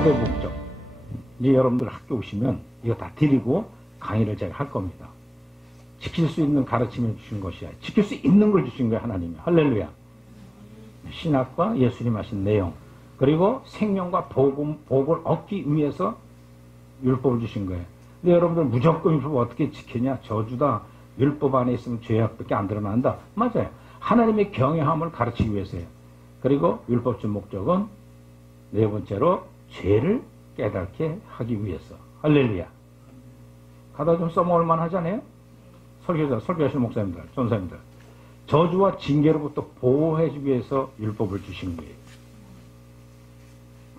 율법의 목적. 이제 여러분들 학교 오시면 이거 다 드리고 강의를 제가 할 겁니다. 지킬 수 있는 가르침을 주신 것이야. 지킬 수 있는 걸 주신 거야, 하나님이. 할렐루야. 신학과 예수님 하신 내용, 그리고 생명과 복을 얻기 위해서 율법을 주신 거예요. 근데 여러분들 무조건 율법을 어떻게 지키냐? 저주다. 율법 안에 있으면 죄악밖에 안 드러난다. 맞아요. 하나님의 경외함을 가르치기 위해서예요. 그리고 율법적 목적은 네 번째로 죄를 깨닫게 하기 위해서. 할렐루야. 가다 좀 써먹을 만하잖아요. 설교하시는 목사님들, 전사님들. 저주와 징계로부터 보호해주기 위해서 율법을 주신 거예요.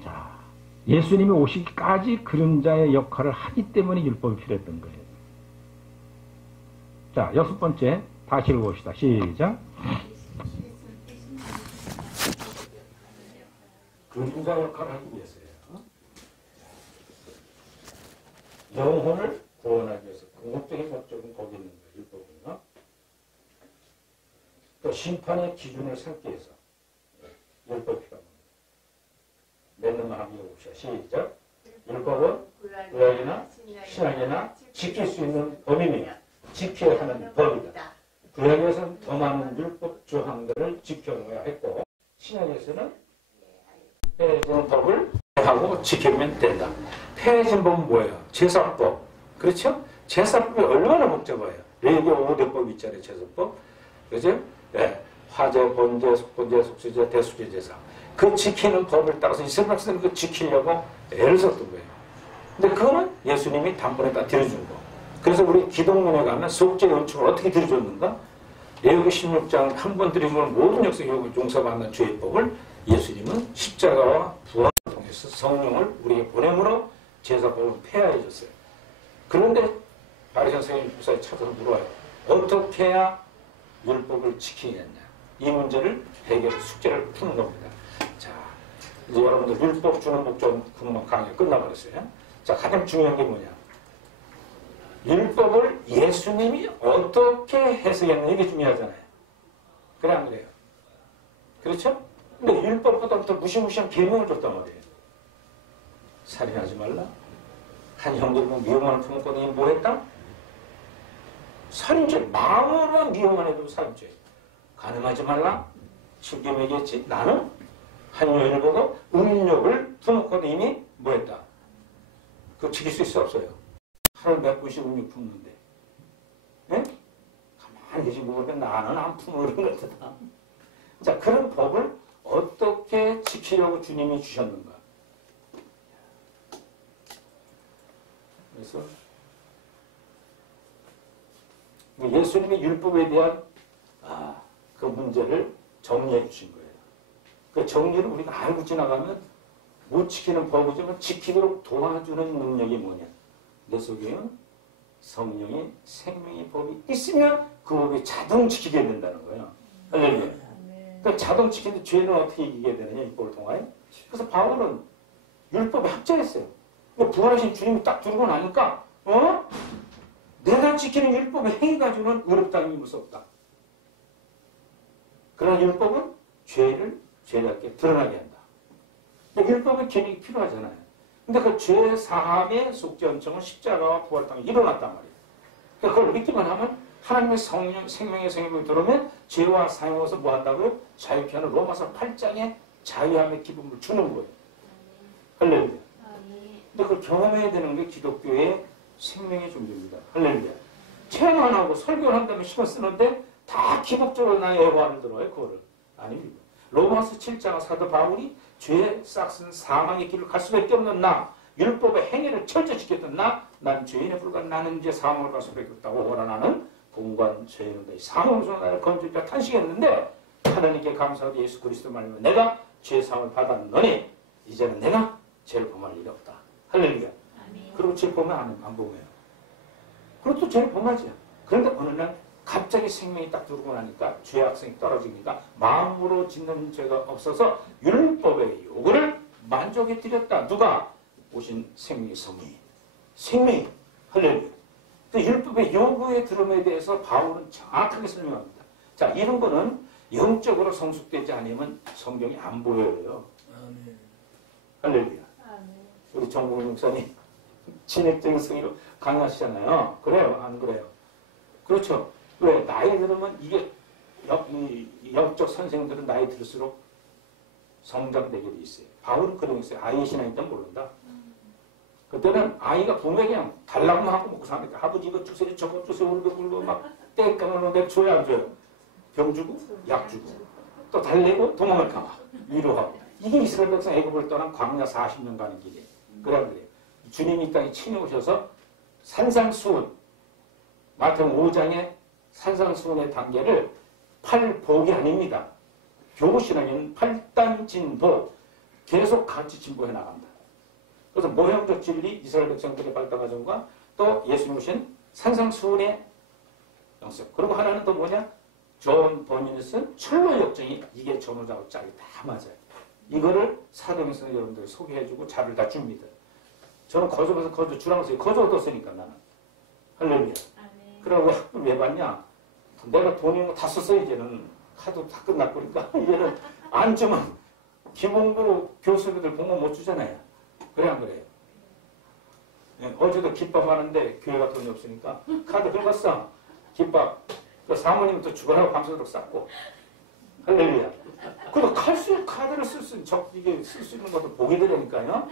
자, 예수님이 오시기까지 그림자의 역할을 하기 때문에 율법이 필요했던 거예요. 자, 여섯 번째 다시 읽어봅시다. 시작. 그림자 역할을 하기 위해서요. 영혼을 구원하기 위해서 궁극적인 목적은 거기 있는 거예요. 율법은요. 또 심판의 기준을 삼기 위해서 율법이 필요합니다. 맺는 마음이 옵시다. 시작. 율법은 구약이나 신약이나 지킬 수 있는 법이며 지켜야 하는 법이다. 구약에서는 더 많은 율법 조항들을 지켜야 했고 신약에서는 폐해진 법을 하고 지키면 된다. 폐해진 법은 뭐예요? 제사법. 그렇죠? 제사법이 얼마나 복잡해요. 레위기 5대법 있잖아요. 제사법. 그죠? 네. 화제, 번제, 속번제, 속수제, 대수제 제사. 그 지키는 법을 따라서 이스라엘 백성은 그 지키려고 애를 썼던 거예요. 근데 그거는 예수님이 단번에 다 들여준 거. 그래서 우리 기독론에 가면 속죄 연축을 어떻게 들여줬는가? 레위기 16장 한 번 드리면 모든 역사에 용서받는 죄법을 예수님은 십자가와 부활을 통해서 성령을 우리에게 보냄으로 제사법을 폐하해 줬어요. 그런데 바리새인 서기관들이 찾아서 물어요. 어떻게 해야 율법을 지키겠냐? 이 문제를 해결 숙제를 푸는 겁니다. 자, 이제 여러분들 율법 주는 목적 금방 강의 끝나버렸어요. 자, 가장 중요한 게 뭐냐? 율법을 예수님이 어떻게 해석했느냐 이게 중요하잖아요. 그래 안 그래요? 그렇죠? 근데 율법보다 더 무시무시한 계명을 줬단 말이에요. 살인하지 말라. 한 형제를 미움하는 품었거든요. 뭐 했다? 살인죄. 마음으로만 미움만 해도 살인죄. 간음하지 말라. 실제 얘기했지. 나는 한 여인을 보고 음욕을 품었거든. 이미 뭐 했다? 그거 지킬 수 있어 없어요? 하루 몇 번씩 음욕 품는데. 네? 가만히 계시고 보니까 나는 안 품으는 거다. 자, 그런 법을 어떻게 지키려고 주님이 주셨는가? 그래서 예수님의 율법에 대한 그 문제를 정리해 주신 거예요. 그 정리를 우리가 알고 지나가면 못 지키는 법이지만 지키도록 도와주는 능력이 뭐냐? 내 속에는 성령의 생명의 법이 있으면 그 법이 자동 지키게 된다는 거예요. 할렐루야. 그러니까 자동 지키는데 죄는 어떻게 이기게 되느냐? 율법을 통하여. 그래서 바울은 율법에 학자였어요. 부활하신 주님이 딱 들고 나니까 내가 지키는 율법의 행위 가지고는 의롭다는 게 무섭다. 그러나 율법은 죄답게 드러나게 한다. 율법의 기능이 필요하잖아요. 근데 그 죄 사함의 속죄 연청은 십자가와 부활을 통해 일어났단 말이에요. 그러니까 그걸 믿기만 하면 하나님의 생명의 생명이 들어오면 죄와 사용해서 뭐 한다고요? 자유케 하는 로마서 8장에 자유함의 기쁨을 주는 거예요. 할렐루야. 근데 그걸 경험해야 되는 게 기독교의 생명의 존재입니다. 할렐루야. 체험만 하고 설교를 한다면 시간 쓰는데 다 기복적으로 나의 애화를 들어요. 그거를. 아닙니다. 로마서 7장 사도 바울이 죄에 싹슨 사망의 길을 갈 수밖에 없는 나, 율법의 행위를 철저히 지켰던 난 죄인에 불과한 나는 이제 사망을 갈 수밖에 없다고 원하는 공관 죄인인데 사망으로서 나를 건져주자 탄식했는데 하나님께 감사하고 예수 그리스도 말미암아 내가 죄 사함을 받았노니 이제는 내가 죄를 범할 일이 없다. 할렐루야. 그리고 죄를 보면 안 보면 그리고 또 죄를 범하지. 그런데 어느 날 갑자기 생명이 딱 들어오고 나니까 죄악성이 떨어지니까 마음으로 짓는 죄가 없어서 율법의 요구를 만족해 드렸다. 누가? 오신 생명의 성령이. 생명이. 할렐루야. 율법의 요구의 들음에 대해서 바울은 정확하게 설명합니다. 자, 이런 거는 영적으로 성숙되지 않으면 성경이 안 보여요. 할렐루야. 우리 정국훈 목사님 진액적인 승리로 강의하시잖아요. 그래요? 안 그래요? 그렇죠. 왜? 나이 들으면 이게 이 영적 선생들은 나이 들수록 성장되게 돼 있어요. 바울은 그런 게 있어요. 아이의 신앙이 있다면 모른다. 그때는 아이가 부모에 그냥 달라고 하고 먹고 사니까 아버지 이거 주세요, 저거 주세요, 울고 막 땡깡을 내가 줘야 안 줘요. 병 주고 약 주고 또 달래고 도망을 가 위로하고. 이게 이스라엘 백성 애굽을 떠난 광야 40년 가는 길이에요. 그래 그래요. 주님이 이 땅에 친히 오셔서 산상수훈 마태복음 5장의 산상수훈의 단계를 8복이 아닙니다. 교신앙에는 8단진보 계속 같이 진보해 나간다. 그래서 모형적 진리 이스라엘 백성들의 발달 과정과 또 예수님 오신 산상수훈의 영성. 그리고 하나는 또 뭐냐? 존 버니는 쓴 철로 역정이 이게 전후자고 짝이 다 맞아요. 이거를 사도행전에 여러분들 소개해주고 자를 다 줍니다. 저는 거저에서 거저 주라고 써요. 거저 얻었으니까 나는. 할렐루야. 그러고 왜 받냐? 내가 돈이 다 썼어 이제는. 카드 다 끝났고 그러니까 이제는 안 주면 기본으로 교수들 공모 못 주잖아요. 그래 안 그래요? 네, 어제도 김밥 하는데 교회가 돈이 없으니까 카드 긁었어. 김밥. 그 사모님도 주거라고 밤새도록 쌌고. 할렐루야. 그래도 카드를 이게 쓸 수 있는 것도 보게 되니까요.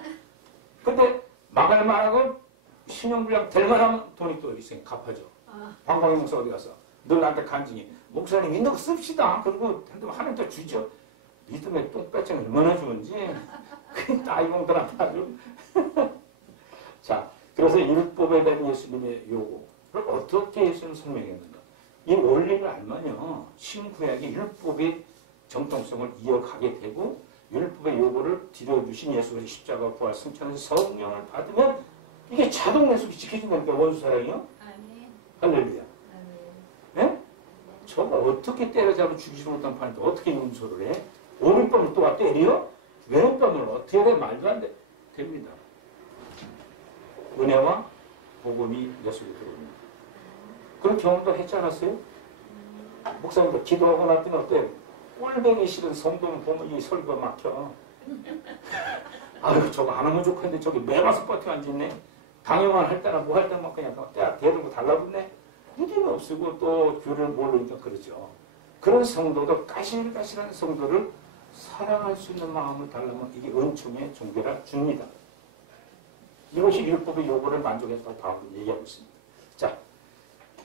근데 막을 만하고 신용불량 될 만한 돈이 또 있으니 갚아줘. 방광희 목사 어디 가서 늘 나한테 간증이 목사님 인덕 씁시다. 그리고 하나님 또 주죠. 믿음의 똥배짱 얼마나 좋은지 따이봉들한테 아주. 자, 그래서 율법에 대한 예수님의 요구를 어떻게 예수님 설명했는가. 이 원리를 알면요. 신구약의 율법의 정통성을 이어가게 되고 율법의 요구를 뒤려주신 예수의 십자가 부활 승천에서 성령을 받으면 이게 자동 내속이 지켜진다니까 원수 사랑이요. 할렐루야. 네? 저거 어떻게 때려잡아 죽이지 못한 판인데 어떻게 용서를 해? 오른뺨을 또 와 때려? 왼뺨을 어떻게 해? 말도 안 돼. 됩니다. 은혜와 복음이 내 속에 들어옵니다. 그런 경험도 했지 않았어요? 목사님도 기도하고 났더니 어때요? 꼴뱅이 싫은 성도는 보면 이 설교가 막혀. 아유 저거 안 하면 좋겠는데 저기 매봐서 버티고 앉아있네. 강요만 할 때나 뭐 할 때만 그냥 대들고 달라붙네. 믿음이 없고 또 교를 모르니까 그러죠. 그런 성도도 까실까실한 성도를 사랑할 수 있는 마음을 달라면 이게 은총의 종교라 줍니다. 이것이 율법의 요구를 만족했다고 바울은 얘기하고 있습니다. 자,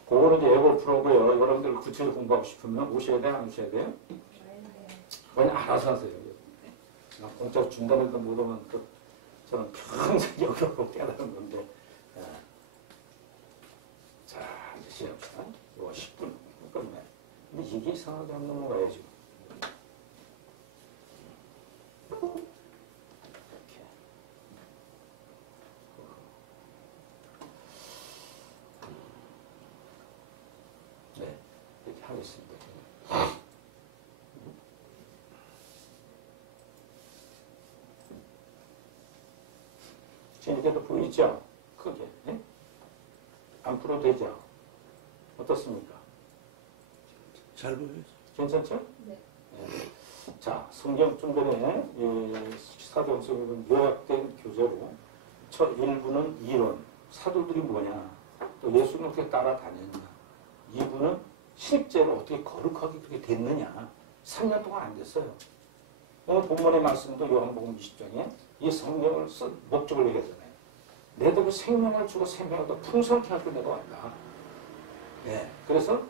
그거는 이제 예고 프로고요. 여러분들 구체적으로 공부하고 싶으면 오셔야 돼요? 안 오셔야 돼요? 그냥 알아서 하세요. 공짜로 준다는 거 못 오면 저는 평생 여기로 깨달은 건데. 자, 이제 시작합시다. 이거 10분 끝내. 근데 이게 이상하게 안 넘어가야지. 네, 이렇게 하겠습니다. 이렇게도 보이죠? 크게. 네? 안 풀어도 되죠? 어떻습니까? 잘 보여요. 괜찮죠? 네. 네. 자, 성경 좀 전에 사도행전은 요약된 교재로 첫 일부는 이론, 사도들이 뭐냐, 또 예수는 어떻게 따라다녔냐, 2부는 실제로 어떻게 거룩하게 그렇게 됐느냐, 3년 동안 안 됐어요. 오늘 본문의 말씀도 요한복음 20장에 이 성령을 쓴 목적을 얘기하잖아요. 내도 그 생명을 주고 생명을 더 풍성케 할 때 내가 왔다. 네. 그래서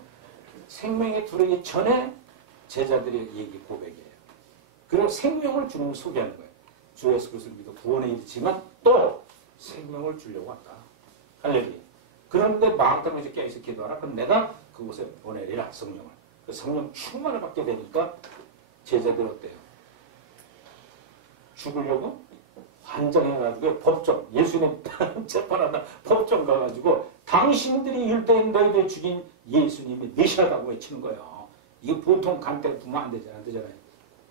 생명이 들어오기 전에 제자들의 얘기 고백이에요. 그리고 생명을 주님을 소개하는 거예요. 주 예수 그리스도를 믿어 구원에 이르지만 또 생명을 주려고 왔다. 할렐루야. 그런데 마음대로 이제 깨어서 기도하라. 그럼 내가 그곳에 보내리라 성령을. 그 성령 충만을 받게 되니까 제자들 어때요? 죽으려고 환장해가지고 법정, 예수님 재판하다 법정 가가지고 당신들이 율대인 너희들 죽인 예수님이 메시아라고 외치는 거예요. 이거 보통 간대 두면 안 되잖아요.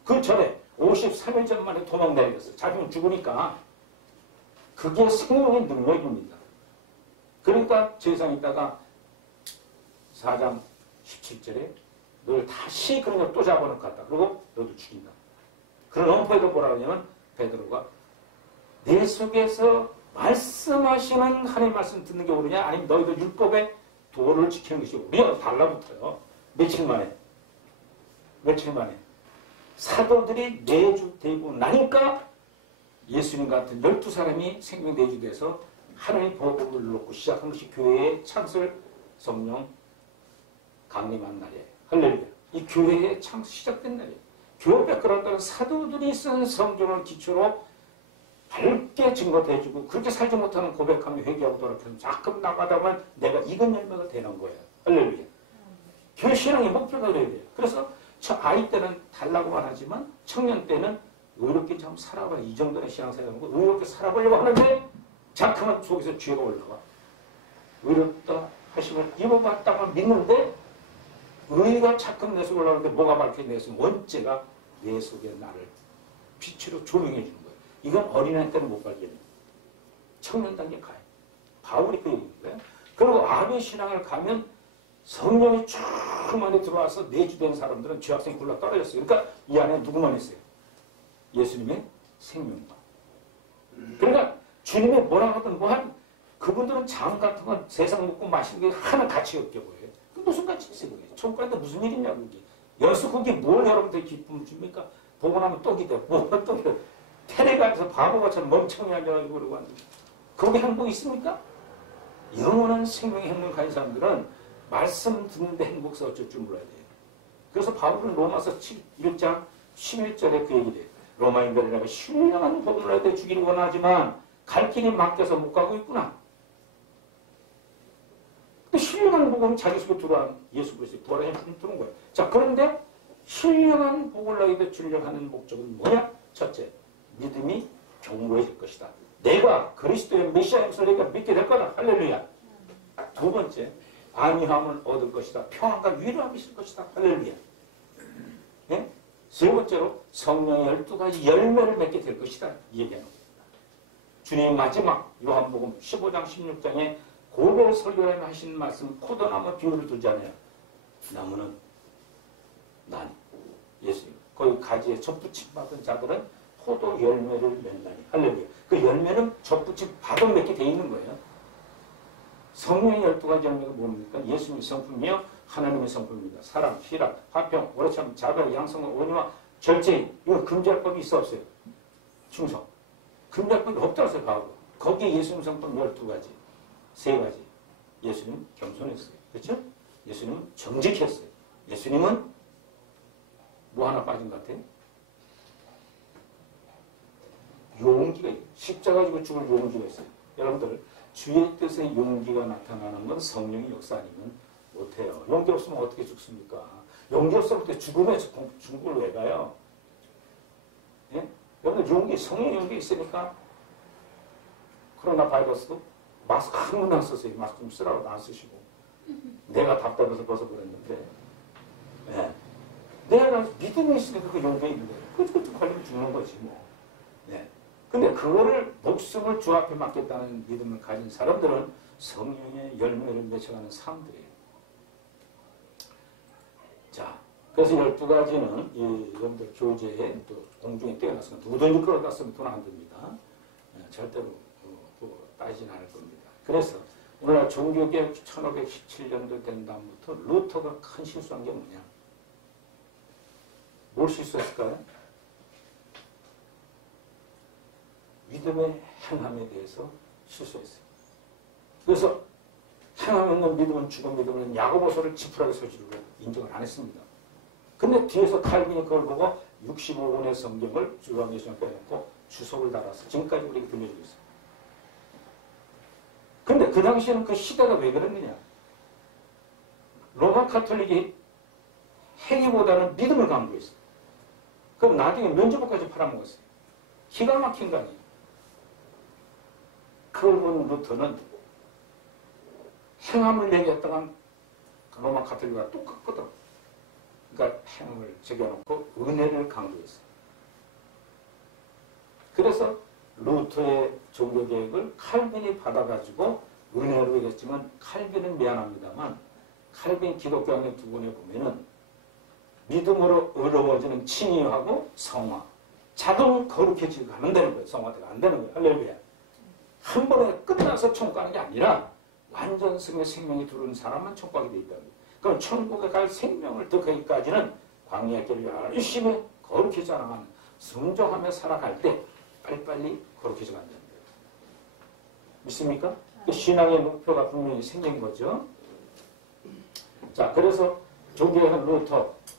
그 전에 53일 전만에 도망 다녔어요. 자기는 죽으니까. 그게 생명의 능력입니다. 그러니까 세상에 있다가 4장 17절에 너를 다시 그러냐 또 잡아놓고 갔다. 그리고 너도 죽인다. 그런 엄포에도 뭐라 하냐면 베드로가 내 속에서 말씀하시는 하나님 말씀 듣는 게 옳으냐? 아니면 너희들 율법의 도를 지키는 것이 옳으냐? 달라붙어요. 며칠 만에. 사도들이 내주되고 나니까 예수님 같은 12사람이 생명 내주돼서 하나님 복음을 놓고 시작한 것이 교회의 창설 성령 강림한 날이에요. 할렐루야. 이 교회의 창 시작된 날이에요. 교회 백그라운드는 사도들이 쓴 성경을 기초로 밝게 증거해주고 그렇게 살지 못하는 고백하며 회개하고 돌아가면 가끔 나가다 보면 내가 익은 열매가 되는 거예요. 할렐루야. 교회 신앙의 목표가 그래야 돼요. 그래서 저 아이 때는 달라고만 하지만 청년 때는 의롭게 좀 살아봐. 이 정도의 신앙생활이고 의롭게 살아보려고 하는데 자꾸만 속에서 죄가 올라와. 의롭다 하심을 입어봤다고 믿는데 의가 자꾸 내 속에 올라오는데 뭐가 밝혀내서 원죄가 내 속에 나를 빛으로 조명해 주는 거예요. 이건 어린아이 때는 못 발견해요. 청년 단계 가요. 바울이 그 얘기인 거예요. 그리고 아베 신앙을 가면 성령이 쭉 안에 들어와서 내주된 사람들은 죄악성이 굴러 떨어졌어요. 그러니까 이 안에 누구만 있어요? 예수님의 생명과. 그러니까 주님의 뭐라 하든 뭐한 그분들은 장 같은 건 세상 먹고 마시는 게 하나 가치 없게 보여요. 그 무슨 가치 있어요? 그게? 천국 가는데 무슨 일이냐 그게. 연수 그게 뭘 여러분들이 기쁨을 줍니까? 보고 나면 또 기대. 뭐가 또 기대. 테레가에서 바보가처럼 멍청이 앉아가지고 그러고 하는데 거기 행복이 있습니까? 영원한 생명의 행복을 가진 사람들은 말씀 듣는데 행복사 어쩔 줄 몰라야 돼요. 그래서 바울은 로마서 1장 11절에 그 얘기 돼요. 로마인들이라고 신령한 복음을 얻어 주기를 원하지만 갈 길이 막혀서 못 가고 있구나. 신령한 복음은 자기 속에 들어온 예수 그리스도의 부활의 힘이 들어온 거예요. 자, 그런데 신령한 복음을 너희들 주려고 하는 목적은 뭐냐? 첫째, 믿음이 견고해질 것이다. 내가 그리스도의 메시아 역사를 내가 믿게 될 거다. 할렐루야. 두 번째, 안위함을 얻을 것이다. 평안과 위로함이 있을 것이다. 할렐루야. 네? 세 번째로 성령의 12가지 열매를 맺게 될 것이다. 이 얘기하는 겁니다. 주님 마지막 요한복음 15장 16장에 고별 설교에 하신 말씀 포도나무 비유를 두잖아요. 나무는 난 예수님. 거기 가지에 젖붙임 받은 자들은 포도 열매를 맺나니. 할렐루야. 그 열매는 젖붙임 받은 맺게 돼 있는 거예요. 성령의 12가지 열매가 뭡니까? 예수님의 성품이요. 하나님의 성품입니다. 사랑, 희락, 화평, 오래참, 자별, 양성, 온유와 절제인. 이거 금지할 법이 있어 없어요? 충성. 금지할 법이 없다고 해서 바로. 거기에 예수님 성품 12가지. 세 가지. 예수님은 겸손했어요. 그렇죠? 예수님은 정직했어요. 예수님은 뭐 하나 빠진 것 같아요? 용기가 있어요. 십자가 지고 죽을 용기가 있어요. 여러분들 주의 뜻의 용기가 나타나는 건 성령의 역사 아니면 못해요. 용기 없으면 어떻게 죽습니까? 용기 없으면 죽음에 중국을 왜 가요? 예? 여러분들 용기, 성령의 용기 있으니까 코로나 바이러스도 마스크 한 번도 안 썼어요. 마스크 좀 쓰라고 안 쓰시고. 내가 답답해서 벗어버렸는데. 예. 내가 믿음이 있으니까 그 용기가 있는 거예요. 그것도 걸리면 죽는 거지 뭐. 예. 근데 그거를 목숨을 주 앞에 맡겠다는 믿음을 가진 사람들은 성령의 열매를 맺혀가는 사람들이에요. 자, 그래서 12가지는 이 여러분들 교재에 또 공중에 떼어놨으면 누구든지 끌어다 쓰면 돈 안 듭니다. 예, 절대로 따지진 않을 겁니다. 그래서 오늘날 종교개혁 1517년도 된 다음부터 루터가 큰 실수한 게 뭐냐? 뭘 실수했을까요? 믿음의 행함에 대해서 실수했어요. 그래서 행함 없는 믿음은 죽은 믿음은 야고보서를 지푸라기 서지로 인정을 안 했습니다. 근데 뒤에서 칼빈이 그걸 보고 65권의 성경을 주방 예수님 앞에 놓고 주석을 달아서 지금까지 우리에게 들려주고 있어요. 근데 그 당시에는 그 시대가 왜 그랬느냐? 로마 카톨릭이 행위보다는 믿음을 강조했어요. 그럼 나중에 면죄부까지 팔아먹었어요. 기가 막힌 거 아니에요. 그걸 본 루터는 행함을 얘기했다간 로마 카톨릭과 똑같거든. 그러니까 행함을 적여놓고 은혜를 강조했어요. 그래서 루터의 종교개혁을 칼빈이 받아가지고 은혜로 얘기했지만 칼빈은 미안합니다만 칼빈 기독교학의 두 권에 보면은 믿음으로 의로워지는 칭의하고 성화 자동 거룩해지고 안 되는 거예요. 성화대가 안 되는 거예요. 할렐루야. 한 번에 끝나서 천국 가는 게 아니라 완전 생명이 들어오는 사람만 천국 가게 돼 있다는 거예요. 그럼 천국에 갈 생명을 득하기까지는 광야의 길을 열심히 거룩해져 나가는 순종하며 살아갈 때 빨리빨리 거룩해져 간다는 거예요. 믿습니까? 신앙의 목표가 분명히 생긴 거죠. 자, 그래서 종교에는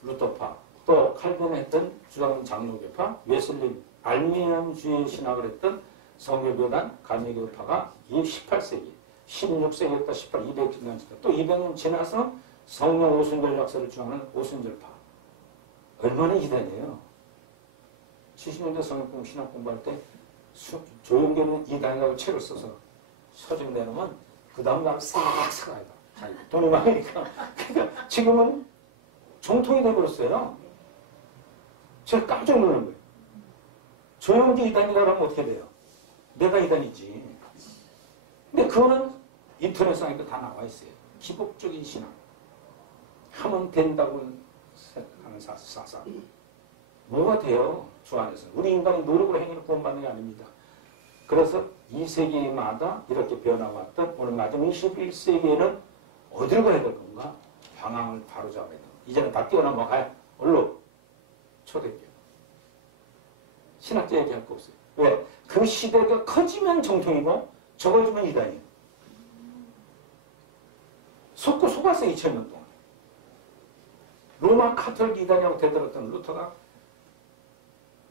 루터파, 또 칼빈이 했던 주장 장로교파, 웨슬리, 알미늄주의 신학을 했던 성교교단, 감리교파가 이 18세기, 16세기부터 200년 지나 또 200년 지나서 성령 오순절 역사를 주장하는 오순절파. 얼마나 이단이에요. 70년대 성경 신학 공부할 때 조용계는 이단이라고 책을 써서 서점 내놓으면 그 다음날 싹 사가요. 돈이 많으니까. 그러니까 지금은 정통이 돼버렸어요. 제가 깜짝 놀란 거예요. 조용계 이단이라고 하면 어떻게 돼요? 내가 이단이지. 근데 그거는 인터넷상에 다 나와 있어요. 기복적인 신앙. 하면 된다고 생각하는 사상. 뭐가 돼요? 주 안에서. 우리 인간이 노력으로 행위를 구원받는 게 아닙니다. 그래서 이 세기마다 이렇게 변화왔던 오늘 마지막 21세기에는 어디로 가야 될 건가? 방향을 바로 잡아야 돼요. 이제는 다 뛰어넘어가요. 얼로 초대교. 신학자 얘기할 거 없어요. 왜? 그 시대가 커지면 정통이고 적어지면 이단이에요. 속고 속았어요. 2000년 동안. 로마 카톨릭 이단이라고 대들었던 루터가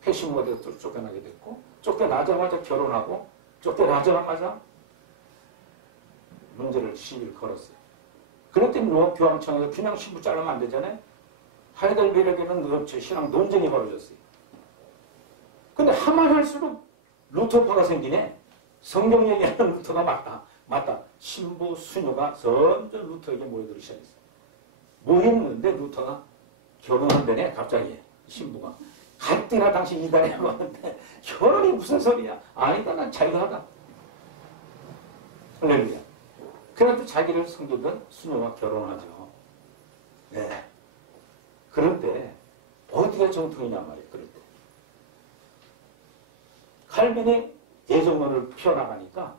패시모가 되어 쫓겨나게 됐고 쫓겨나자마자 결혼하고 쫓겨나자마자 문제를 시비를 걸었어요. 그랬더니 로마 교황청에서 그냥 신부 자르면 안 되잖아요. 하이델베르크는 신앙 논쟁이 벌어졌어요. 근데 하면 할수록 루터파가 생기네. 성경 얘기하는 루터가 맞다. 신부 수녀가 점점 루터에게 모여들기 시작했어요. 모였는데 루터가 결혼한다네. 갑자기 신부가. 가뜩이나 당신 이단이라고 하는데 결혼이 무슨 소리야. 아니다. 난 자유하다. 할렐루야. 그래도 자기를 섬기던 수녀와 결혼하죠. 네. 그럴 때 어디가 정통이냐 말이에요. 그럴 때. 칼빈이 예정론을 펴나가니까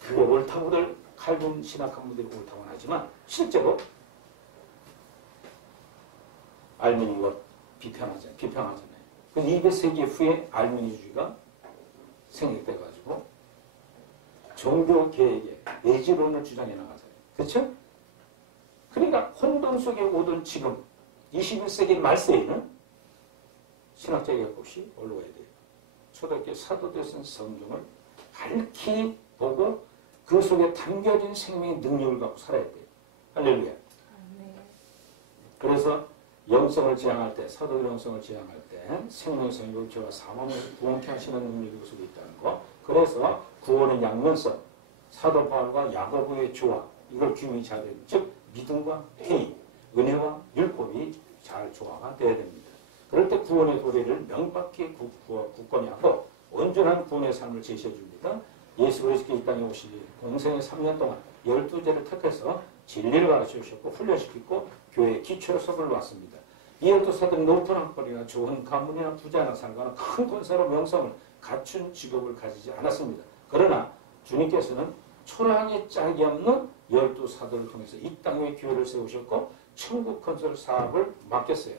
그게 옳다고들 칼빈 신학학문들이 옳다고는 하지만 실제로 알미니가 비평하잖아요. 그 200세기 후에 알미니주의가 생략돼가지고 종교개혁의 내지론을 주장해 나가잖아요. 그렇죠? 그러니까 혼돈 속에 오던 지금 21세기 말세에는 신학자 얘기할 것이 올라와야 돼요. 초대교회 사도들 쓴 성경을 밝히 보고 그 속에 담겨진 생명의 능력을 갖고 살아야 돼요. 할렐루야. 그래서 영성을 지향할 때, 사도들 영성을 지향할 때 생명의 성령을 죄와 사망을 구원케 하시는 능력이 그 속에 있다는 거. 그래서 구원의 양면성, 사도 바울과 야고보의 조화, 이걸 규명이 잘 되는, 즉 믿음과 행위, 은혜와 율법이 잘 조화가 돼야 됩니다. 그럴 때 구원의 도리를 명확히 굳건히 하고 온전한 구원의 삶을 제시해 줍니다. 예수 그리스도께서 이 땅에 오시기 공생의 3년 동안 12제를 택해서 진리를 가르쳐 주셨고 훈련시키고 교회의 기초로서 불러왔습니다. 이 12사들은 높은 학벌이나 좋은 가문이나 부자나 살거나 큰 권세로 명성을 갖춘 직업을 가지지 않았습니다. 그러나 주님께서는 초라하게 짝이 없는 12사들을 통해서 이 땅에 교회를 세우셨고 천국 건설 사업을 맡겼어요.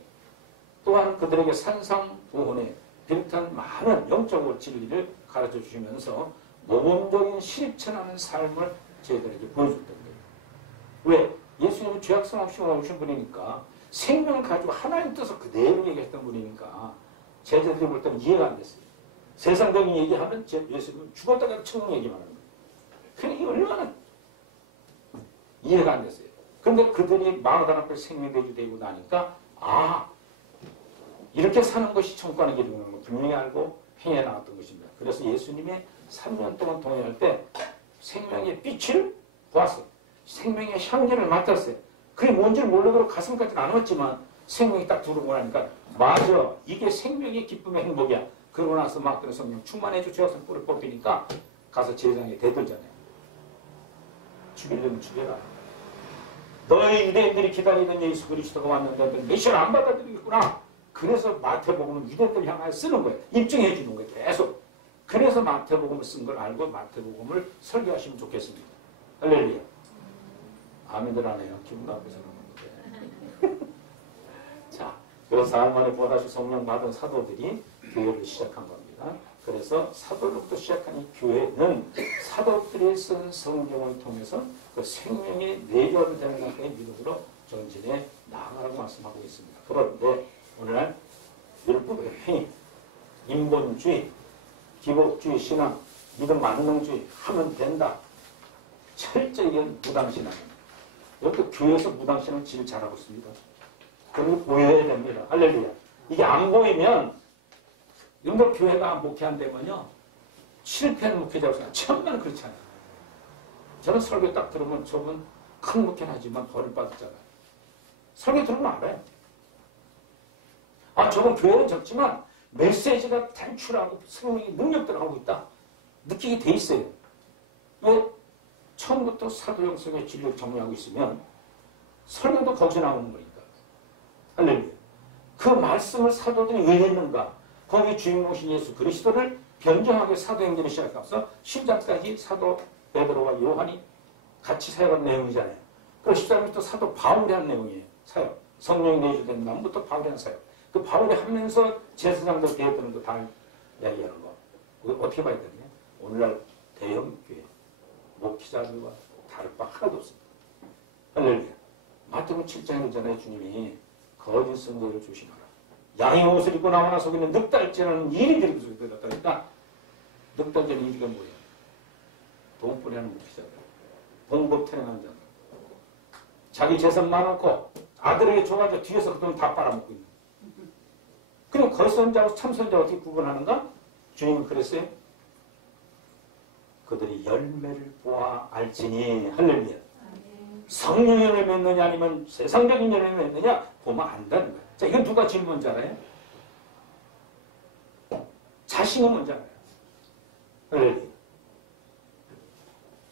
또한 그들에게 산상보훈에 비롯한 많은 영적 진리를 가르쳐 주시면서 모범적인 실천하는 삶을 저희들에게 보여줬던 거예요. 왜? 예수님은 죄악성 없이 오신 분이니까 생명을 가지고 하나님 뜻을 그대로 얘기했던 분이니까 제자들이 볼 때는 이해가 안 됐어요. 세상적인 얘기하면 예수님은 죽었다가 천국 얘기만 하는 거예요. 그러니까 이게 얼마나 이해가 안 됐어요. 그런데 그들이 마가단 앞에 생명대주 되고 나니까 이렇게 사는 것이 천국 가는 길이라는 걸 분명히 알고 행해 나갔던 것입니다. 그래서 예수님의 3년 동안 동행할 때 생명의 빛을 보았어요. 생명의 향기를 맡았어요. 그게 뭔지를 모르도록 가슴까지는 안 왔지만 생명이 딱 들어오고 나니까 맞아. 이게 생명의 기쁨의 행복이야. 그러고 나서 막 그런 성령 충만해져 죄와서 뿔을 뽑히니까 가서 제장에 대들잖아요. 죽이려면 죽여라. 너희 유대인들이 기다리던 예수 그리스도가 왔는데 메시아를 안 받아들이겠구나. 그 그래서 마태복음을 유대인들 향하여 쓰는 거예요. 입증해 주는 거예요. 계속. 그래서 마태복음을 쓴 걸 알고 마태복음을 설교하시면 좋겠습니다. 할렐루야. 아멘들 안 해요. 기분 나쁘게 생각하는데. 자, 그래서 사흘 만에 보다시 성령 받은 사도들이 교회를 시작한 겁니다. 그래서 사도로부터 시작한 이 교회는 사도들이 쓴 성경을 통해서 그 생명이 내려되는 만큼의 믿음으로 전진해 나아가라고 말씀하고 있습니다. 그런데 오늘날 율법의 행위, 인본주의, 기복주의 신앙, 믿음 만능주의 하면 된다. 철저히 무당신앙입니다. 이것도 교회에서 무당신앙을 제일 잘하고 있습니다. 그걸 보여야 됩니다. 할렐루야. 이게 안 보이면 이런 교회가 목회한다면요 실패하는 목회자고 생각해요. 천만은 그렇지 않아요. 저는 설교 딱 들으면 저분 큰 목회는 하지만 벌을 받았잖아요. 설교 들으면 알아요. 아, 저건 교회는 적지만 메시지가 단출하고 성령이 능력대로 하고 있다. 느끼게 돼 있어요. 왜? 처음부터 사도형 속의 진리를 정리하고 있으면 설교도 거기서 나오는 거니까. 할렐루야. 그 말씀을 사도들이 왜 했는가? 거기 주인공이신 예수 그리스도를 변정하게 사도행전을 시작해서 10장까지 사도 베드로와 요한이 같이 사역한 내용이잖아요. 그리고 13장부터 사도 바울이 한 내용이에요. 사역. 성령이 내주된 다음부터 바울이 한 사역. 그 바울이 하면서 제사장들 대했던 거 다 이야기하는 거. 어떻게 봐야 되냐? 오늘날 대형 교회 목회자들과 다를 바 하나도 없습니다. 할렐루야. 마태복음 7장에 전에 주님이 거짓 선지자를 조심하라. 양의 옷을 입고 나와나 속이는 늑달죄라는 일이 들었다니까. 늑달죄는 일이가 뭐예요? 돈벌이하는 목회자들, 봉급 태행하는 자들, 자기 재산 많고 아들에게 줘가지고 뒤에서 그 돈 다 빨아먹고 있는. 그럼 거짓선지자하고 참선지자 어떻게 구분하는가? 주님은 그랬어요. 그들이 열매를 보아 알지니. 할렐루야. 성령의 열매 맺느냐 아니면 세상적인 열매 맺느냐 보면 안다는 거야. 자, 이건 누가 제일 먼저 알아요? 자신이 먼저 알아요. 할렐루야.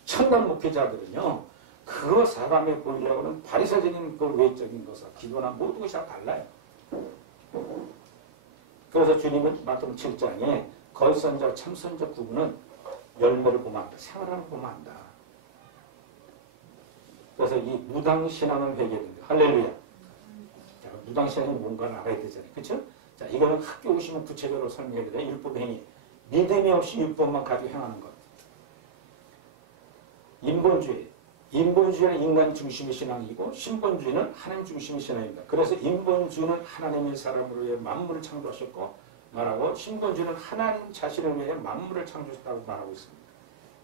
천당 목회자들은요, 그거 사람에 보이려고 하는 바리새적인 그 외적인 것과 기도나 모든 것이 다 달라요. 그래서 주님은 마태복음 7장에 거짓선지자와 참선자 구분은 열매를 보면 안다. 생활을 보면 안다. 그래서 이 무당신앙을 회개해야 된다. 할렐루야. 자, 무당신앙이 뭔가를 알아야 되잖아요. 그렇죠? 자, 이거는 학교 오시면 구체적으로 설명해 드려요. 율법 행위. 믿음이 없이 율법만 가지고 행하는 것. 인본주의. 인본주의는 인간 중심의 신앙이고 신본주의는 하나님 중심의 신앙입니다. 그래서 인본주의는 하나님의 사람을 위해 만물을 창조하셨고 말하고 신본주의는 하나님 자신을 위해 만물을 창조했다고 말하고 있습니다.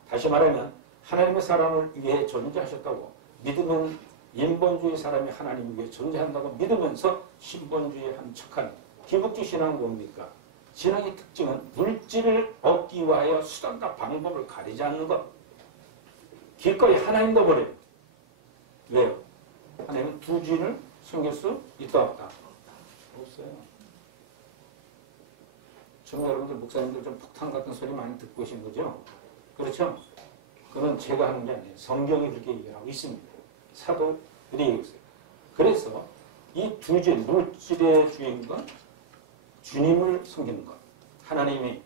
다시 말하면 하나님의 사람을 위해 존재하셨다고 믿으면 인본주의 사람이 하나님 위해 존재한다고 믿으면서 신본주의에 한 척한 기복주의 신앙은 뭡니까? 신앙의 특징은 물질을 얻기 위하여 수단과 방법을 가리지 않는 것. 길거리 하나님 둬버려요. 왜요? 하나님은 두 주인을 섬길 수 있다 없다? 없어요. 정말 여러분들 목사님들 좀 폭탄 같은 소리 많이 듣고 계신 거죠? 그렇죠? 그건 제가 하는 게 아니에요. 성경이 그렇게 얘기하고 있습니다. 사도들이 얘기했어요. 그래서 이 두 주인, 물질의 주인과 주님을 섬기는 것. 하나님이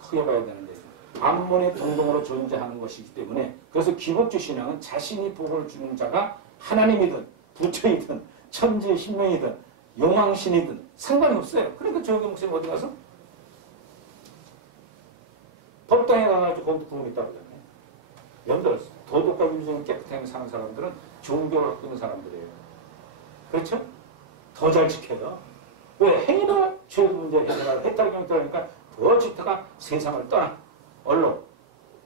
크게 봐야 되는데 만물의 동동으로 존재하는 것이기 때문에 그래서 기복주 신앙은 자신이 복을 주는 자가 하나님이든 부처이든 천지의 신명이든 용왕신이든 상관이 없어요. 그러니까 조영기 목사님 어디 가서 법당에 가가지고 거기도 부흥이 있다고 하잖아요. 여러분들 도덕과 윤리적인 깨끗하게 사는 사람들은 종교를 갖고 있는 사람들이에요. 그렇죠? 더 잘 지켜요. 왜? 행위로 죄 문제 해결을 했다고 하니까 더 지다가 세상을 떠나 얼로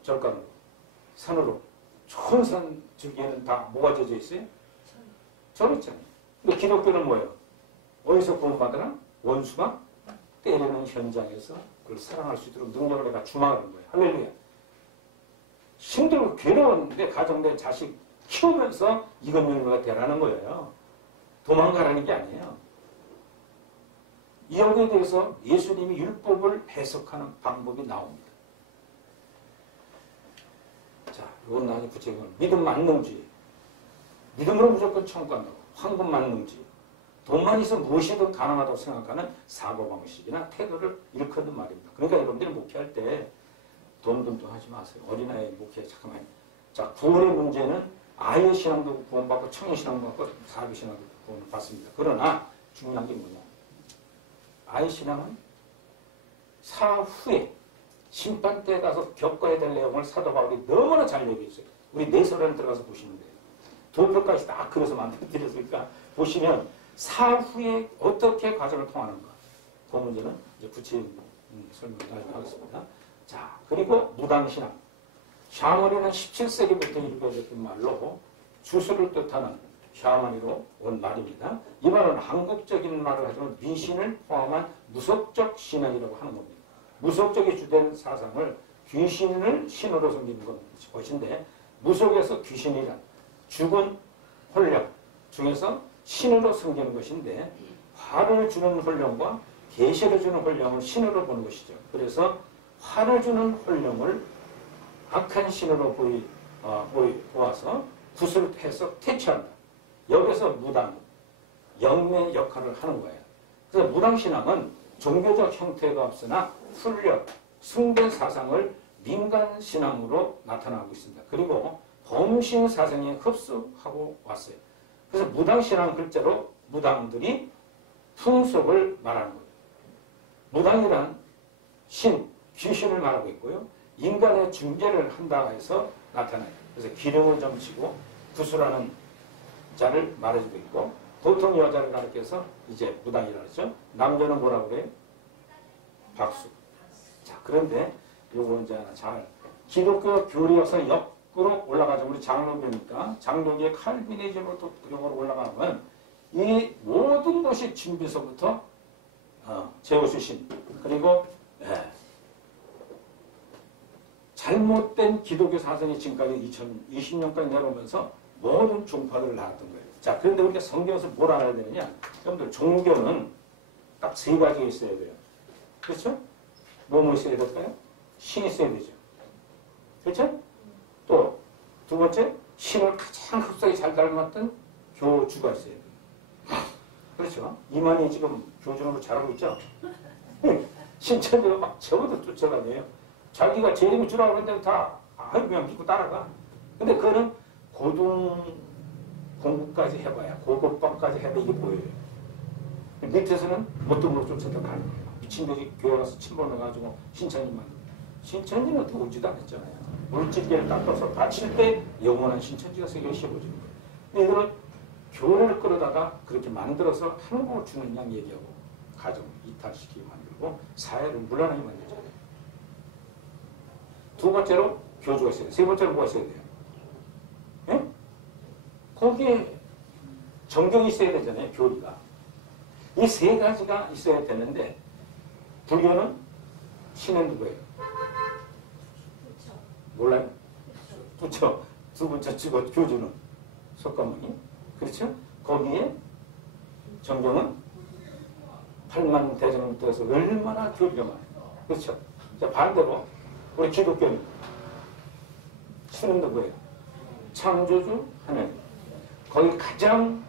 절간으로 산으로 좋은 산 줄기에는 다 뭐가 젖어 있어요? 절 있잖아요. 근데 기독교는 뭐예요? 어디서 구원받으나? 원수가 때리는 현장에서 그걸 사랑할 수 있도록 능력을 내가 주마하는 거예요. 할렐루야. 힘들고 괴로웠는데 가정 내 자식 키우면서 이것 열매가 되라는 거예요. 도망가라는 게 아니에요. 이 여기에 대해서 예수님이 율법을 해석하는 방법이 나옵니다. 자, 이건 나중에 구체적으로 믿음 만능주의. 믿음으로 무조건 천국 간다고. 황금 만능주의. 돈만 있으면 무엇이든 가능하다고 생각하는 사고방식이나 태도를 일컫는 말입니다. 그러니까 여러분들이 목회할 때 돈 하지 마세요. 어린아이 목회 잠깐만요. 자, 구원의 문제는 아이의 신앙도 구원받고 청년신앙도 받고 사교신앙도 구원을 받습니다. 그러나 중요한 게 뭐냐. 아이 신앙은 사후에 심판 때 가서 겪어야 될 내용을 사도 바울이 너무나 잘 얘기했어요. 우리 내서론에 들어가서 보시면 돼요. 도표까지 딱 그래서 만들어드렸으니까 보시면 사후에 어떻게 과정을 통하는가. 그 문제는 이제 구체적인 설명을 하겠습니다. 자, 그리고 무당신앙. 샤머니는 17세기부터 일궈졌던 말로 주술을 뜻하는 샤머니로 온 말입니다. 이 말은 한국적인 말을 하지만 미신을 포함한 무속적 신앙이라고 하는 겁니다. 무속적이 주된 사상을 귀신을 신으로 섬기는 것인데 무속에서 귀신이란 죽은 혼령 중에서 신으로 섬기는 것인데 화를 주는 혼령과 계시를 주는 혼령을 신으로 보는 것이죠. 그래서 화를 주는 혼령을 악한 신으로 보아서 구슬해서 퇴치한다. 여기서 무당, 영매 역할을 하는 거예요. 그래서 무당신앙은 종교적 형태가 없으나 훈련, 숭배 사상을 민간신앙으로 나타나고 있습니다. 그리고 범신 사상에 흡수하고 왔어요. 그래서 무당신앙 글자로 무당들이 풍속을 말하는 거예요. 무당이란 신, 귀신을 말하고 있고요. 인간의 중재를 한다 해서 나타나요. 그래서 기름을 점치고 구슬하는 자를 말해주고 있고 보통 여자를 가리켜서 이제 무당이라 그러죠. 남자는 뭐라고 그래요? 박수. 자, 그런데 요거 이제 잘 기독교 교리에서 역으로 올라가죠. 우리 장로교니까 장로교의 칼비니즘으로 또 영어로 올라가면 이 모든 것이 준비서부터 제우스 신 그리고 잘못된 기독교 사상이 지금까지 2020년까지 내려오면서 모든 종파를 나왔던 거예요. 자, 그런데 우리가 성경에서 뭘 알아야 되느냐? 여러분들 종교는 딱 세 가지가 있어야 돼요. 그렇죠? 뭐뭐 있어야 될까요? 신이 있어야 되죠. 그렇죠? 또 두 번째, 신을 가장 흡사하게 잘 닮았던 교주가 있어야 돼요. 그렇죠? 이만희 지금 교주로 잘하고 있죠? 신천지가 막 저보다 쫓아다녀요. 자기가 재림이 주라고 그러는데 다 그냥 믿고 따라가. 근데 그거는 고등 공부까지 해봐야 고급반까지 해야 이게 보여요. 밑에서는 뭣도 모르고 쫓아서 가는 거예요. 미친들이 교회 가서 침범해가지고 신천지 만들고. 신천지는 어떻게 오지도 않았잖아요. 물질계를 닦아서 바칠 때 영원한 신천지가 세계에 씌워지는 거예요. 이들은 교회를 끌어다가 그렇게 만들어서 한국을 주는 양 얘기하고 가정을 이탈시키게 만들고 사회를 물란하게 만들잖아요. 두 번째로 교주가 있어야 돼요. 세 번째로 뭐가 있어야 돼요? 예? 거기에 정경이 있어야 되잖아요. 교리가. 이 세 가지가 있어야 되는데 불교는 신은 누구예요? 몰라요? 그렇죠. 두 번째 찍어 교주는 석가모니. 그렇죠? 거기에 정경은 8만 대전부터 해서 얼마나 교리가 많아요. 그렇죠? 자, 반대로 우리 기독교는 신은 누구예요? 창조주 하나님. 거기 가장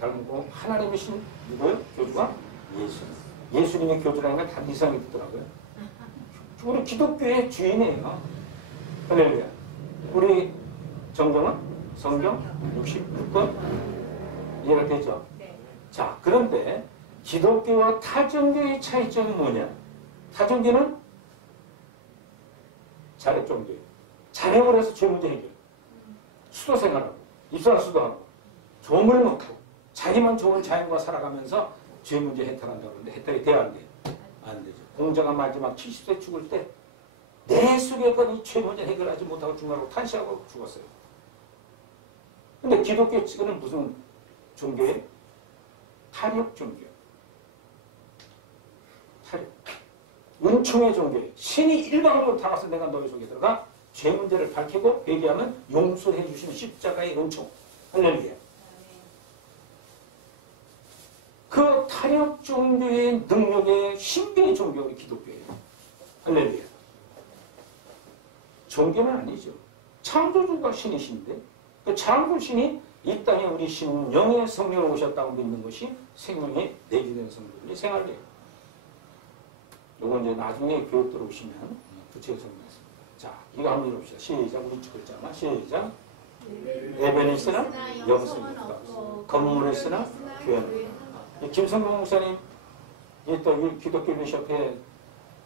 닮고 하나님이신 누구예요? 교주가 예수님. 예수님의 교주라는 건 다 이상이 듣더라고요. 우리 기독교의 주인이에요. 할렐루야. 우리 정경은 성경 66권 이해가 되죠? 네. 자, 그런데 기독교와 타종교의 차이점이 뭐냐? 타종교는 자력 종교예요. 자력을 해서 죄 문제 해결. 수도 생활하고 입사할 수도하고 조물 먹고 자기만 좋은 자연과 살아가면서 죄 문제 해탈한다고 하는데 해탈이 돼야 안 돼요? 안 되죠. 공자가 마지막 70세 죽을 때 내 속에 이 죄 문제 해결하지 못하고 중간으로 탄식하고 죽었어요. 근데 기독교 측은 무슨 종교예요? 타력 종교. 타력. 은총의 종교예요. 신이 일방적으로 다가서 내가 너희 속에 들어가 죄 문제를 밝히고 회개하면 용서해 주시는 십자가의 은총. 할렐루야. 그 타력 종교의 능력의 신비의 종교가 우리 기독교예요. 할렐루야. 종교는 아니죠. 창조주가 신이신데 그 창조신이 이 땅에 우리 심령의 성령을 오셨다고 믿는 것이 생명의 내주된 성도들의 생활이에요. 요건 이제 나중에 교육 들어오시면 구체적으로 설명했습니다. 자, 이거 한번 읽어봅시다. 시작. 우리 쪽 글자만. 시작. 내면에 있으나 영성이 없다. 건물에 있으나 교회는 없다. 김성봉 목사님, 또 기독교 유니협회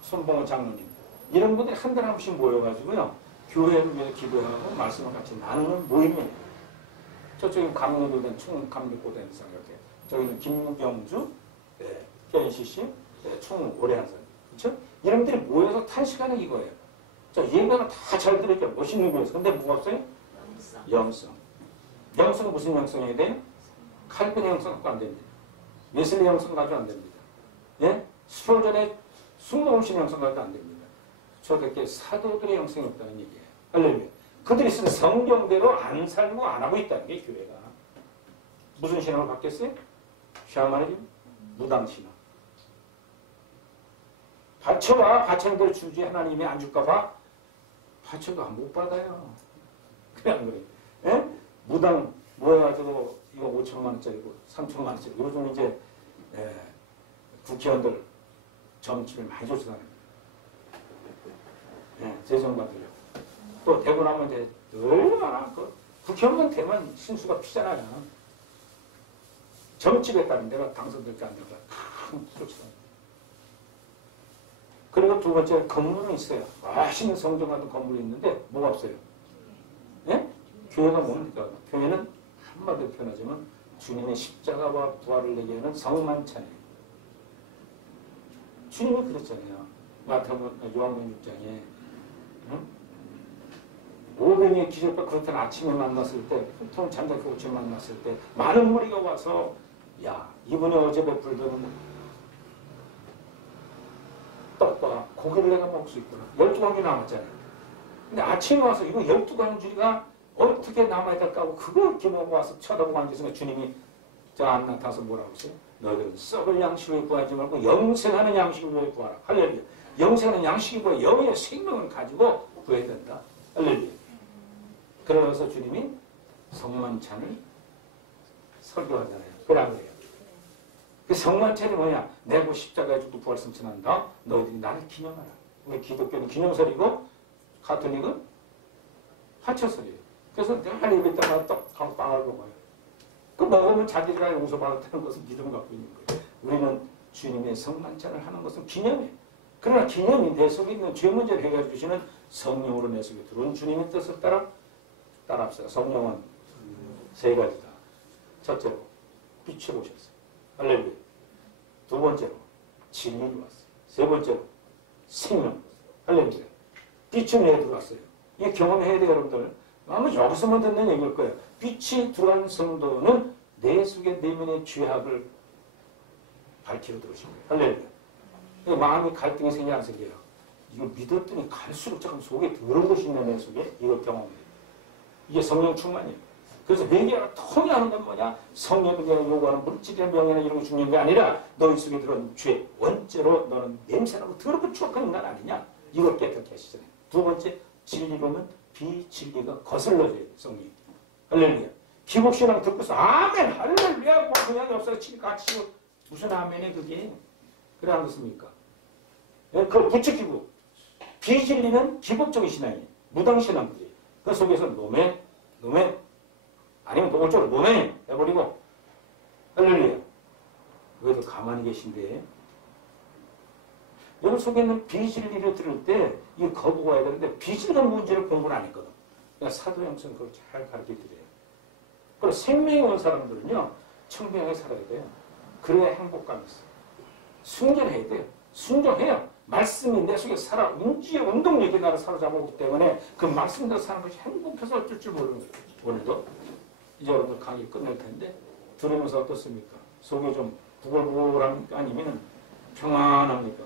손봉호 장로님, 이런 분들이 한 달에 한 번씩 모여가지고요, 교회를 위해 기도하고 말씀을 같이 나누는 모임이에요. 저쪽에 감리교된 충감리교대상 이렇게, 저기는 김병주, KNCC, 충 오래한산, 그렇죠? 이런 분들이 모여서 탄식하는 이거예요. 자, 예배는 다 잘 들으니까 멋있는 거예요. 근데 뭐가 없어요? 영성. 영성은 무슨 영성이 돼요? 칼빈의 영성 갖고 안 됩니다. 웨슬리 영성 가지고 안 됩니다. 예? 스폴전의 숭배오신 영성 가지고 안 됩니다. 저렇게 사도들의 영성이 없다는 얘기예요. 할렐루야. 그들이 쓴 성경대로 안 살고 안 하고 있다는 게 교회가. 무슨 신앙을 받겠어요? 샤머니즘? 무당신앙. 바쳐와 바쳐는 주지 하나님이 안 줄까봐 바쳐도 못 받아요. 그냥 그래요. 예? 무당 모여가지고 이거 5천만 원짜리고 3천만 원짜리. 요즘 이제 국회의원들 정치를 많이 조사합니다. 재정 받으려고. 또 되고 나면 이제 얼마나 국회의원 되면 신수가 피잖아요. 정치에 따른 내가 당선될까 안 될까 큰 쫓아갑니다. 그리고 두 번째 건물은 있어요. 멋있는 성전 같은 건물이 있는데 뭐가 없어요? 예? 교회가 뭡니까? 교회는 한마디로 표현하자면 주님의 십자가와 부활을 얘기하는 성만찬이에요. 주님이 그랬잖아요. 마태복음 요한복음 6장에 응? 오병이의 기적과 그렇다는 아침에 만났을 때, 보통 잠자코 오침에 만났을 때 많은 무리가 와서 야, 이분이 어제 베풀던 떡과 고기를 내가 먹을 수 있구나. 12광주 남았잖아요. 근데 아침에 와서 이거 12광주가 어떻게 남아야 될까 하고 그걸 이렇게 먹고 와서 쳐다보고 앉아서 주님이 저 안 나타나서 뭐라고 했어요? 너희들은 썩을 양식을 구하지 말고 영생하는 양식을 구하라. 할렐루야. 영생하는 양식이 뭐야? 영의 생명을 가지고 구해야 된다. 할렐루야. 그러면서 주님이 성만찬을 설교하잖아요. 그러라고 해요. 그 성만찬이 뭐냐? 내고 십자가에 죽고 부활 승천한다. 너희들이 나를 기념하라. 우리 기독교는 기념설이고 가톨릭은 화처설이에요. 그래서 내가 입에 있다가 떡하고 빵을 먹어요. 그 먹으면 자기가 용서받았다는 것을 믿음 갖고 있는 거예요. 우리는 주님의 성만찬을 하는 것은 기념이에요. 그러나 기념이 내 속에 있는 죄 문제를 해결해 주시는 성령으로 내 속에 들어온 주님의 뜻을 따라합시다. 성령은 세 가지다. 첫째로 빛을 오셨어요. 할렐루야. 두 번째로 진리를 왔어요. 세 번째로 생명. 할렐루야. 빛은 왜 들어왔어요? 이 경험해야 돼요, 여러분들. 아마 여기서만 듣는 얘기일 거예요. 빛이 들어간 성도는 내 속의 내면의 죄악을 밝히러 들어오신 거예요. 할렐루야. 마음이 갈등이 생겨 안 생겨요? 이걸 믿었더니 갈수록 조금 속에 더러운 것이 있는 내 속에 이걸 경험해요. 이게 성령 충만이에요. 그래서 회개가 통하는 건 뭐냐? 성령이 요구하는 물질이나 명예나 이런 게 중요한 게 아니라 너희 속에 들어온 죄, 원죄로 너는 냄새나고 더럽고 추악한 인간 아니냐? 이걸 깨닫게 하시잖아요. 두 번째, 진리로는 비진리가 거슬러져요. 성령이. 할렐루야. 기복신앙 듣고서 아멘 할렐루야 뭐 그냥 옆에서 같이 무슨 아멘이 그게 그래 안 그렇습니까? 그걸 부추기고 비진리는 기복적인 신앙이에요. 무당신앙들이에요. 그 속에서 노멘 아니면 노골적으로 노멘 해버리고 할렐루야. 왜도 가만히 계신데 여기 속에 있는 비진리를 들을 때 이 거부가 해야 되는데 비진리의 문제를 공부는 안 했거든. 그러니까 사도 형성 그걸 잘 가르쳐드려요. 그리고 생명이 온 사람들은요 청명하게 살아야 돼요. 그래야 행복감이 있어요. 순전해야 돼요. 순종해요. 말씀이 내 속에 살아 움직여 운동력이 나를 사로잡아오기 때문에 그 말씀대로 사는 것이 행복해서 어쩔 줄 모르는 거예요. 오늘도 이제 여러분들 강의 끝낼 텐데 들으면서 어떻습니까? 속에 좀 부글부글합니까? 아니면 평안합니까?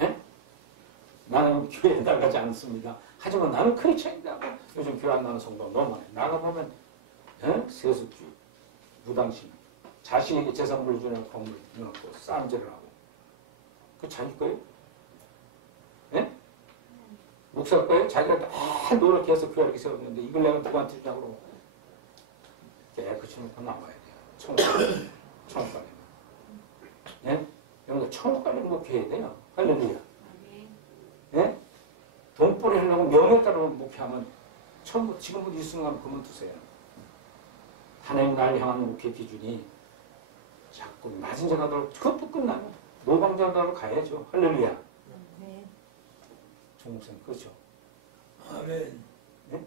에? 나는 교회에 나가지 않습니다. 하지만 나는 크리스천이다. 요즘 교회 안 나가는 성도가 너무 많아요. 나가보면 세습주의, 무당신, 자신에게 재산 물주는 건물 넣고 쌈질을 하고 그 자기 거예요? 예? 목사 거예요? 자기가 다 노력해서 교회 이렇게 세웠는데 이걸 내가 누구한테 주냐고 그치놓고 나와야 돼요. 천국 가려면. 예? 여러분들 천국 가려면 목회해야 돼요. 할렐루야. 예? 돈벌이 하려고 명예 따라 목회하면 천국 지금부터 이 순간 그만두세요. 하나님 날 향한 목회 기준이 자꾸 낮은 자 가도록 그것도 끝나면 노방자 가도록 가야죠. 할렐루야. 중국생 그렇죠. 아멘. 네?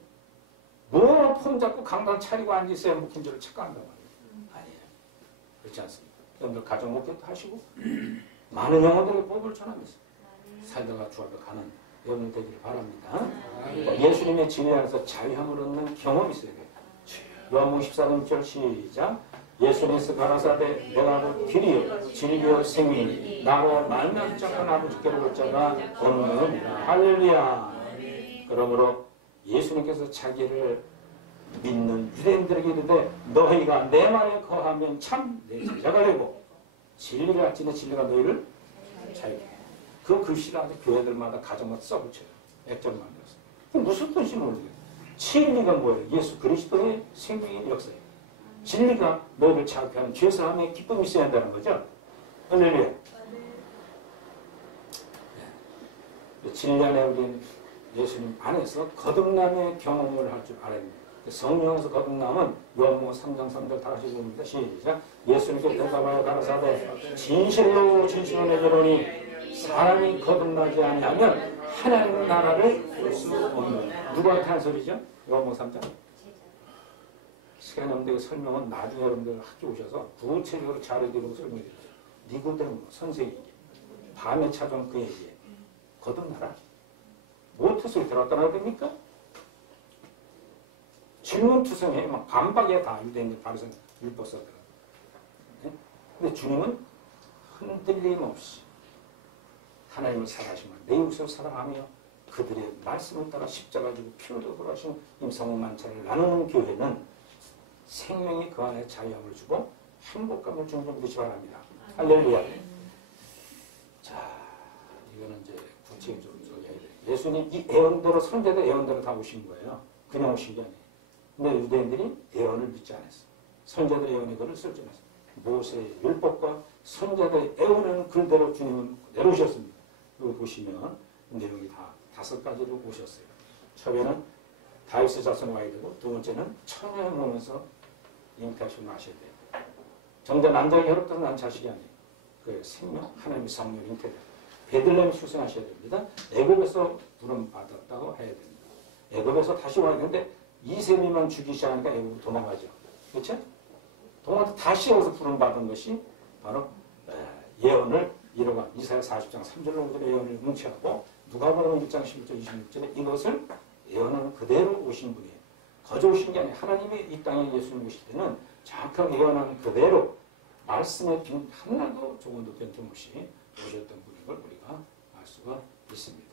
뭐폰 잡고 강단 차리고 앉아있어야 목회인 줄을 착각한단 말이에요. 아니에요. 그렇지 않습니까? 여러분들 가정 목회도 하시고 많은 영혼들에게 복을 전하면서 살다가 주 앞에 가는 여러분들 되기를 바랍니다. 예수님의 진리 안에서 자유함을 얻는 경험이 있어야 돼요. 요한복음 14장 6절 시작. 예수님께서 가라사대 내가 곧 길이요 진리요 생명이니 나로 말미암지 않고 아버지께로 올 자가 없느니라. 할렐루야. 그러므로 예수님께서 자기를 믿는 유대인들에게 이르되 너희가 내 말에 거하면 참 내 제자가 되고 진리를 알지니 진리가 너희를 자유케 해. 그 글씨를 아주 교회들마다 가정마다 써붙여요. 액자를 만들었어요. 무슨 뜻인지 모르겠어요. 진리가 뭐예요? 예수 그리스도의 생명의 역사예요. 진리가 너희를 자유케 하는 죄사함의 기쁨이 있어야 한다는 거죠. 할렐루야. 진리 안에 우리는 예수님 안에서 거듭남의 경험을 할 줄 알아야 됩니다. 성령에서 거듭남은 요한복음 3장 3절 다시 봅니다. 시작. 예수님께 대답하여 가라사대 진실로 진실로 내주노니 사람이 거듭나지 아니하면 하나님 나라를 볼 수 없는. 누구한테 한 소리죠? 요한복음 3장. 시간이 없는데 설명은 나중에 여러분들 학교 오셔서 구체적으로 자료들로 설명해 드릴게요. 니고데모 선생이 밤에 찾아온 그에게 거듭나라. 뭐 뜻을 들었다고 됩니까? 질문투성에 막 반박에 다 유대인들 바리새인 율법서들. 네? 근데 주님은 흔들림 없이 하나님을 사랑하시면 내 육신을 사랑하며 그들의 말씀을 따라 십자가 지고 피로도 돌아가신 임성원 만찬을 나누는 교회는 생명이 그 안에 자유함을 주고 행복감을 주는 점 믿으시 바랍니다. 할렐루야. 자, 이거는 이제 구체적으로 해야 돼요. 예수님 이 예언대로 선제대 예언대로 다 오신 거예요. 그냥 오신 게 아니에요. 근데 유대인들이 예언을 믿지 않았어요. 선제들의 예언의 글을 쓰지 않았어요. 모세의 율법과 선제들의 예언하는 글대로 주님은 내려오셨습니다. 여기 보시면 내용이 다 5가지로 오셨어요. 처음에는 다윗의 자손 와야 되고 두 번째는 처녀에 모면서 잉태하시고 마셔야 돼요. 정자 남자가 혈육돼서 난 자식이 아니에요. 그 생명 하나님의 성령 잉태돼요. 베들레헴 출생하셔야 됩니다. 애굽에서 부름 받았다고 해야 됩니다. 애굽에서 다시 와야 되는데 이세미만 죽이기 시작하니까 애굽으로 도망가죠. 그렇죠? 도망가서 다시 여기서 부름 받은 것이 바로 예언을 이루어간 이사야 40장 3절로 5절의 예언을 뭉치하고 누가복음 1장 11절 26절에 이것을 예언하는 그대로 오신 분이에요. 거저 오신 게 아니에요. 하나님이 이 땅에 예수님 오실 때는 정확하게 예언하는 그대로 말씀의 빈 하나도 조금도 변함없이 오셨던 분인 걸 우리가 알 수가 있습니다.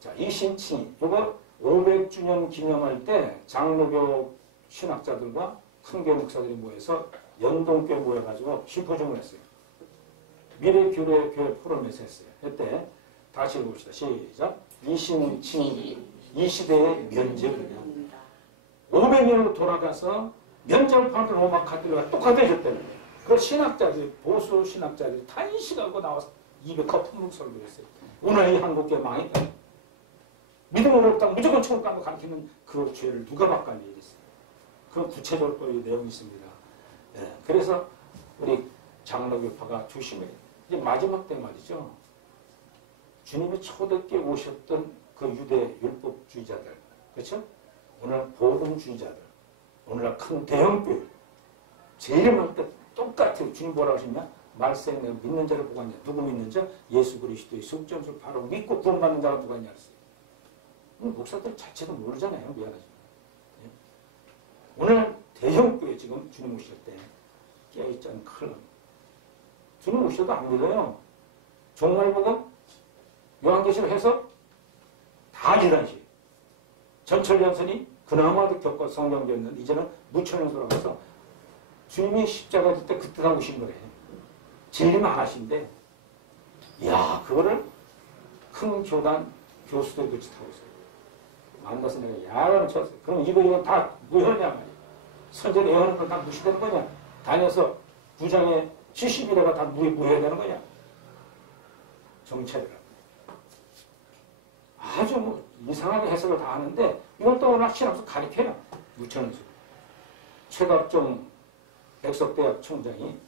자, 이 신칭이 이거 500주년 기념할 때 장로교 신학자들과 큰교 목사들이 모여서 연동교에 모여가지고 심포지움을 했어요. 미래교회 포럼에서 했어요. 그때 다시 읽어봅시다. 시작. 이 신칭이 이 시대의 면제군요. 500년으로 돌아가서 면제를 파는 로마 카톨릭과 똑같이 해줬다는 거예요. 그걸 신학자들이 보수 신학자들이 탄식하고 나와서 입에 거품을 설교했어요. 오늘 이 한국교회 망했다. 믿음 어렵다고 무조건 천국 가고 가르치는 그 죄를 누가 바꿔니 이랬어요. 그건 구체적으로 또 내용이 있습니다. 네. 그래서 우리 장로교파가 조심해. 이제 마지막 때 말이죠. 주님이 초대께 오셨던 그 유대 율법주의자들, 그렇죠? 오늘 복음주의자들, 오늘날 큰 대형교회, 제일 많을 때 똑같아요. 주님 뭐라고 하셨냐? 말세에 내가 믿는 자를 보고 하냐? 누구 믿는 자? 예수 그리스도의 속전술 바로 믿고 구원받는 자가 누가 있냐? 목사들 자체도 모르잖아요. 미안하지만. 예? 오늘 대형교회 지금 주님 오실 때 깨어있자는 큰일 납니다. 주님 오셔도 안 믿어요. 종말 보고 요한계시록 해서 다 기다리시. 전철연선이 그나마도 겪어 성경되었는데 이제는 무천년 돌아가서 주님이 십자가 질 때 그때 다 오신 거래. 진리만 하신데 이야 그거를 큰 교단 교수들이 그렇게 타고 있어요. 만나서 내가 야간을 쳤어요. 그럼 이거 다 무효냐 말이야. 선제 내어는 건 다 무시되는 거냐? 다녀서 부장에 70일에가 다 무해야 되는 거냐? 정체를. 아주 뭐 이상하게 해석을 다 하는데 이걸 또 워낙 신학에서 가르쳐요. 무천수. 최갑종 백석대학 총장이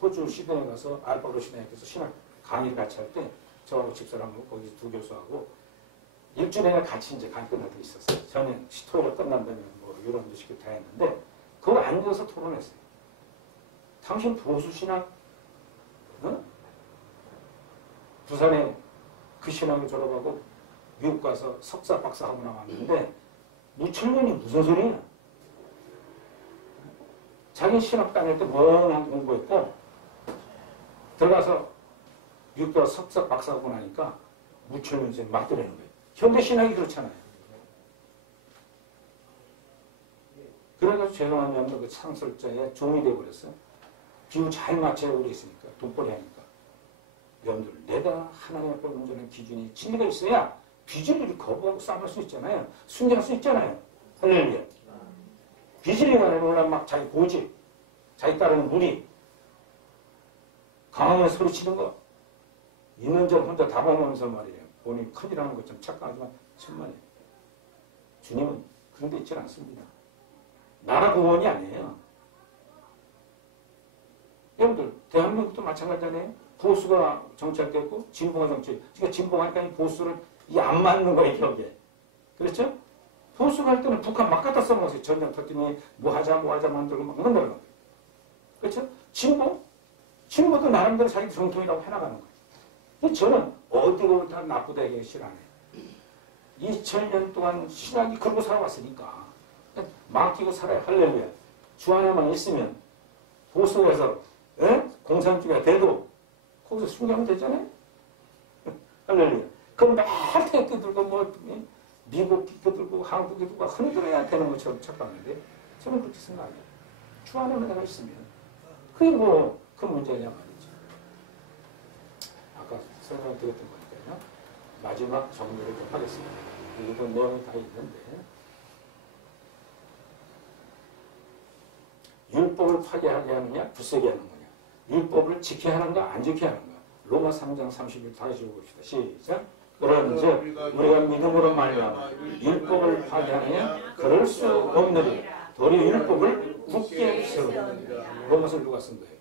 호주 시드니에 가서 알바로 시드니에 가서 신학 강의를 같이 할 때 저하고 집사람하고 거기 두 교수하고 일주일에 같이 이제 강의 끝날 때 있었어요. 저는 토요일 끝난다면 뭐 이런 식으로 다 했는데 그거 앉아서 토론했어요. 당신 보수신학 어? 부산에 그 신학을 졸업하고 미국 가서 석사 박사하고 나왔는데 무천년이 무슨 소리야? 자기 신학 다닐 때 멍하게 공부했고 들어가서 미국 가서 석사 박사하고 나니까 무천년째 맞더라는 거예요. 현대 신학이 그렇잖아요. 그래가지고 죄송하면 그 창설자의 종이 되어버렸어요. 비유 잘 맞춰야 오겠으니까 돈벌이 하니까. 여러분들 내가 하나님 앞에 온전한 기준이 진리가 있어야 비질을 거부하고 싸울 수 있잖아요. 순종할 수 있잖아요. 할렐루야. 비질이 나면 막 자기 고집, 자기 따르는 무리, 강하게 소리치는 거 있는 점 혼자 다 보면서 말이에요. 본인이 큰일하는 것처럼 착각하지만 천만이에요. 주님은 그런 데 있지 않습니다. 나라 공원이 아니에요. 여러분들 대한민국도 마찬가지잖아요. 보수가 정치할때고 진보가 정치. 그러니까 진보가 하니까 보수를 안 맞는 거예요. 여기에. 그렇죠? 보수가 할 때는 북한 막 갖다 써먹었어요. 전쟁 터뜨리니 뭐 하자 만들고 막 만들는 거예요. 그렇죠? 진보도 나름대로 자기 정통이라고 해나가는 거예요. 근데 저는 어디로 다 나쁘다 얘기 싫어하네요. 2000년 동안 신학이 그러고 살아왔으니까 망치고 살아야 할렐루야. 주 안에만 있으면 보수에서 공산주의가 돼도 거기서 순교하면 되잖아요. 할렐루야. 그럼 막 태극기 들고 뭐 미국 기도 들고 한국 기도가 흔들어야 되는 것처럼 착각하는데 저는 그렇게 생각해요. 주 안에만 내가 있으면 그게 뭐 큰 문제냐 말이죠. 아까 설명 드렸던 거니까요. 마지막 정리를 좀 하겠습니다. 이거 내용이 다 있는데 율법을 파괴하게 하느냐 부수게 하는 거냐. 율법을 지켜야 하는가 안 지켜야 하는가. 로마 3장 30일 다시 읽어봅시다. 시작. 그런즉 우리가 믿음으로 말미암아 율법을 파괴하느냐 그럴 수 없느니 도리어 율법을 굳게 세우느니라. 로마서를 누가 쓴 거예요?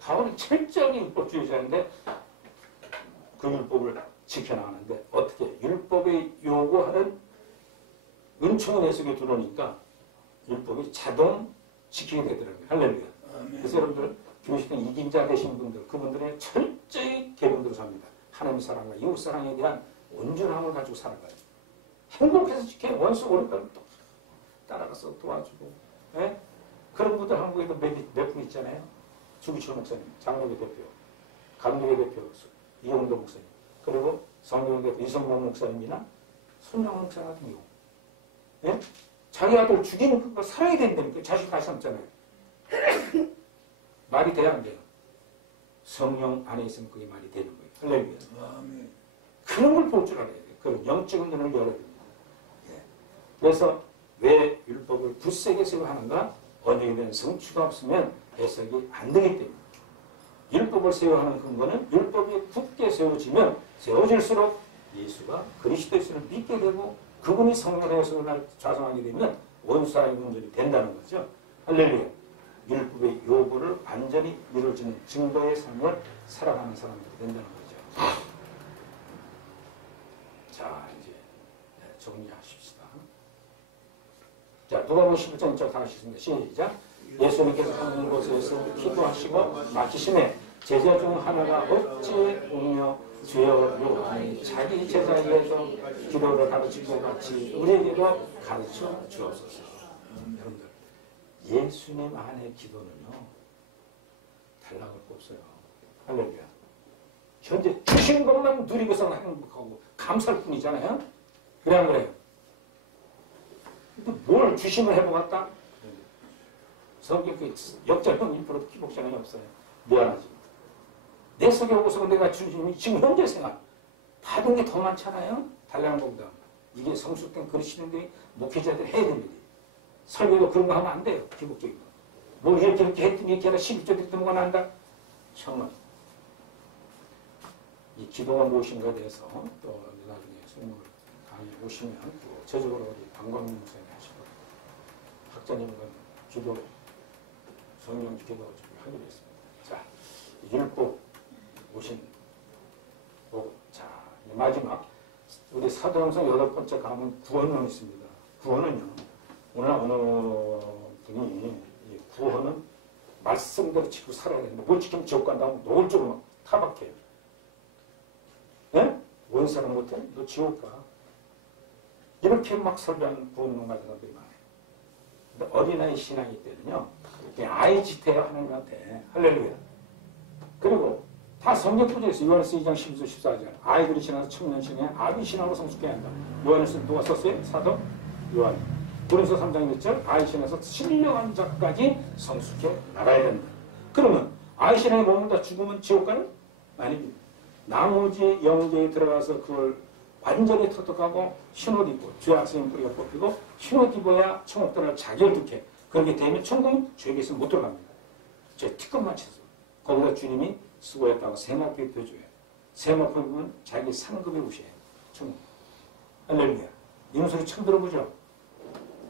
바울은 철저히 율법주의자인데 그 율법을 지켜나가는데 어떻게 율법이 요구하는 은총은 내 속에 들어오니까 율법이 자동 지키게 되더라고요. 할렐루야. 그래서 여러분들 교시등 이긴 자 되신 분들 그분들은 철저히 계명대로 삽니다. 하나님 사랑과 이웃 사랑에 대한 온전함을 가지고 살아가요. 행복해서 지켜 원수 오른다면 또 따라가서 도와주고. 예? 그런 분들 한국에도 몇 분 있잖아요. 주기철 목사님, 장로교 대표, 감독의 대표 이용도 목사님, 그리고 성경 대표 이성봉 목사님이나 손영원 목사 같은 경우, 예? 자기 아들 죽이는 거 살아야 된다니까. 자식 다시 삼잖아요. 말이 돼야 안 돼요. 성령 안에 있으면 그게 말이 되는 거예요. 할렐루야. 그런 걸 볼 줄 알아야 돼요. 그런 영적인 눈을 열어야 됩니다. 예. 그래서 왜 율법을 굳세게 세워하는가? 언약에 대한 성취가 없으면 해석이 안 되기 때문에 율법을 세워하는 근거는 율법이 굳게 세워질수록 예수가 그리스도의를 믿게 되고 그분이 성령의 해석을 좌성하게 되면 원수와의 문제이 된다는 거죠. 할렐루야. 율법의 요구를 완전히 이루어지는 증거의 삶을 살아가는 사람들이 된다는 거죠. 자, 이제 정리하십시다. 자, 누가복음 11장 1절 다 하시겠습니다. 시작. 예수님께서 하는 곳에서 기도하시고 마치심에 제자 중 하나가 어찌 오며 주여 요한이 자기 제자에게도 기도를 가르치고 같이 우리에게도 가르쳐 주옵소서. 여러분들 예수님 안의 기도는요 달라갈 거 없어요. 할렐루야. 현재 주신 것만 누리고서 행복하고 감사할 뿐이잖아요. 그래 안 그래요? 근데 뭘 주심을 해보았다? 성경 그 역절형 1% 기복장이 없어요. 미안하지. 내 속에 오고서 내가 주님이 지금 현재 생활 받은 게 더 많잖아요. 달라는 것보다 이게 성숙된 그리스도인들이 목회자들이 해야 되는 일이에요. 설교도 그런 거 하면 안 돼요. 기복적인 거. 뭐 이렇게 했더니 이렇게 하다 11조 드렸던 건 안다. 정말 이 기도가 무엇인가에 대해서 또 나중에 설명을 강의 오시면 또 제적으로 우리 방광문 목사님 하시고 학자님과 기도 성령 기도 좀 하기로 했습니다. 자, 율법 오신 보고 자 마지막 우리 사도행전 8번째 가면 구원론 있습니다. 구원은요 오늘 어느 분이 이 구원은 말씀대로 지키고 살아야 되는데 뭘 지키면 지옥 간다고 노골적으로 타박해요. 예? 원사는 못해? 너 지옥 가. 이렇게 막 설교하는 구원론 같은 사람들이 많아요. 근데 어린아이 신앙이 때는요 이렇게 아이 짓해요 하나님한테. 할렐루야. 그리고 다 성경 구절에서 요한일서 2장 12절 14절 아이들이 지나서 청년 신에 아비 신앙으로 성숙해야 한다. 요한일서 누가 썼어요? 사도 요한. 고린서 3장 1절 아이 신에서 신령한 자까지 성숙해 나가야 된다. 그러면 아이 신앙에 머물다 죽으면 지옥 가는? 아닙니다. 나머지 영계에 들어가서 그걸 완전히 터득하고 신옷 입고 죄악성인 뿌리가 뽑히고 신옷 입어야 천국 들어갈 자격득해. 그렇게 되면 천국은 죄에 있으면 못 들어갑니다. 죄 특급 맞춰서 거기다 주님이 수고했다고 세마포 입혀줘요. 세마포 입으면 자기 상급에 오셔요. 천국. 할렐루야. 이런 소리 처음 들어보죠?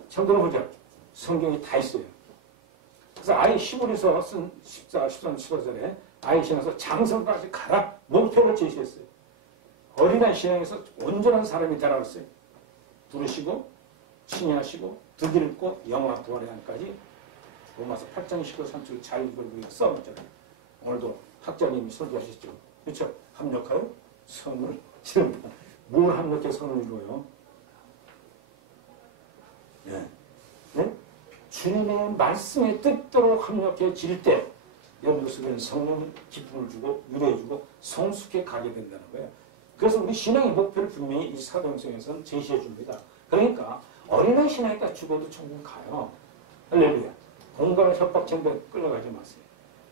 처음 들어보죠? 성경이 다 있어요. 그래서 아이 시골에서 쓴 13, 15절에 아이 신앙에서 장성까지 가라 목표를 제시했어요. 어린아이 신앙에서 온전한 사람이 되라고 했어요. 부르시고 친애하시고 득 읽고 영화 부활의 한까지 로마서 8장 19, 30절 잘 읽고 우리가 써봤잖아요. 오늘도 학자님이 설교하셨죠. 그렇죠? 합력하여 선을 지른다. 뭘 합력해 선을 이루어요? 네. 네? 주님의 말씀에 뜻대로 합력해질 때 여러분 속에는 성령 기쁨을 주고 위로해주고 성숙해 가게 된다는 거예요. 그래서 우리 신앙의 목표를 분명히 이 사도행전에서는 제시해 줍니다. 그러니까 어린아이 신앙에다 죽어도 천국 가요. 할렐루야. 공간을 협박천대 끌려가지 마세요.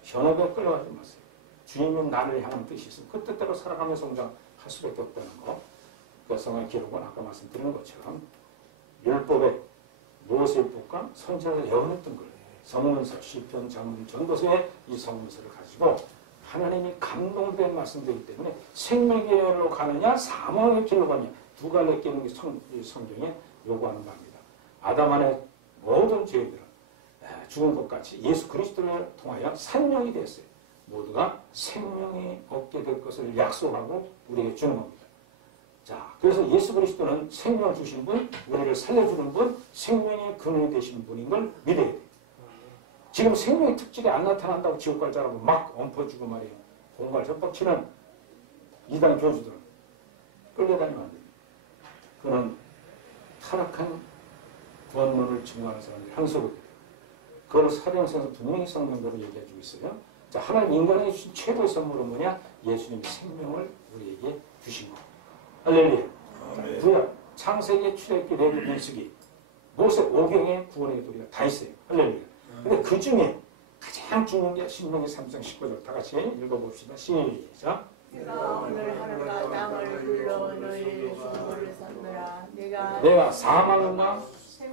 현업에 끌려가지 마세요. 주님은 나를 향한 뜻이 있으면 그 뜻대로 살아가며 성장할 수밖에 없다는 거. 그 성의 기록은 아까 말씀드린 것처럼 율법의 모세율법과 선지자들이 예언했던 거예요. 성문서, 시편, 잠언, 전도서에 이 성문서를 가지고 하나님이 감동된 말씀되기 때문에 생명의 길로 가느냐 사망의 길로 가느냐 두 갈래 끼는 게 성경에 요구하는 바입니다. 아담 안의 모든 죄들은 죽은 것 같이 예수 그리스도를 통하여 생명이 됐어요. 모두가 생명이 얻게 될 것을 약속하고 우리에게 주는 겁니다. 자, 그래서 예수 그리스도는 생명을 주신 분, 우리를 살려주는 분, 생명의 근원이 되신 분인 걸 믿어야 돼요. 지금 생명의 특질이 안 나타난다고 지옥 갈 자라고 막 엎어주고 말이에요. 공갈 협박치는 이단 교주들은 끌려다니면 안 됩니다. 그는 타락한 구원론을 증거하는 사람들이 항소거든요. 그걸 사도행전에서 분명히 성경대로 얘기해주고 있어요. 자, 하나님 인간에게 주신 최고의 선물은 뭐냐? 예수님이 생명을 우리에게 주신 거. 할렐루야. 구약, 창세기, 출애굽기, 레위기, 민수기, 모세, 오경의 구원의 도리가 다 있어요. 할렐루야. 근데 그 중에 가장 중요한 게 신명기 3장 19절 다 같이 읽어봅시다. 시작. 내가 오늘 하늘과 땅을 불러 너희를 주물을 삼느라 내가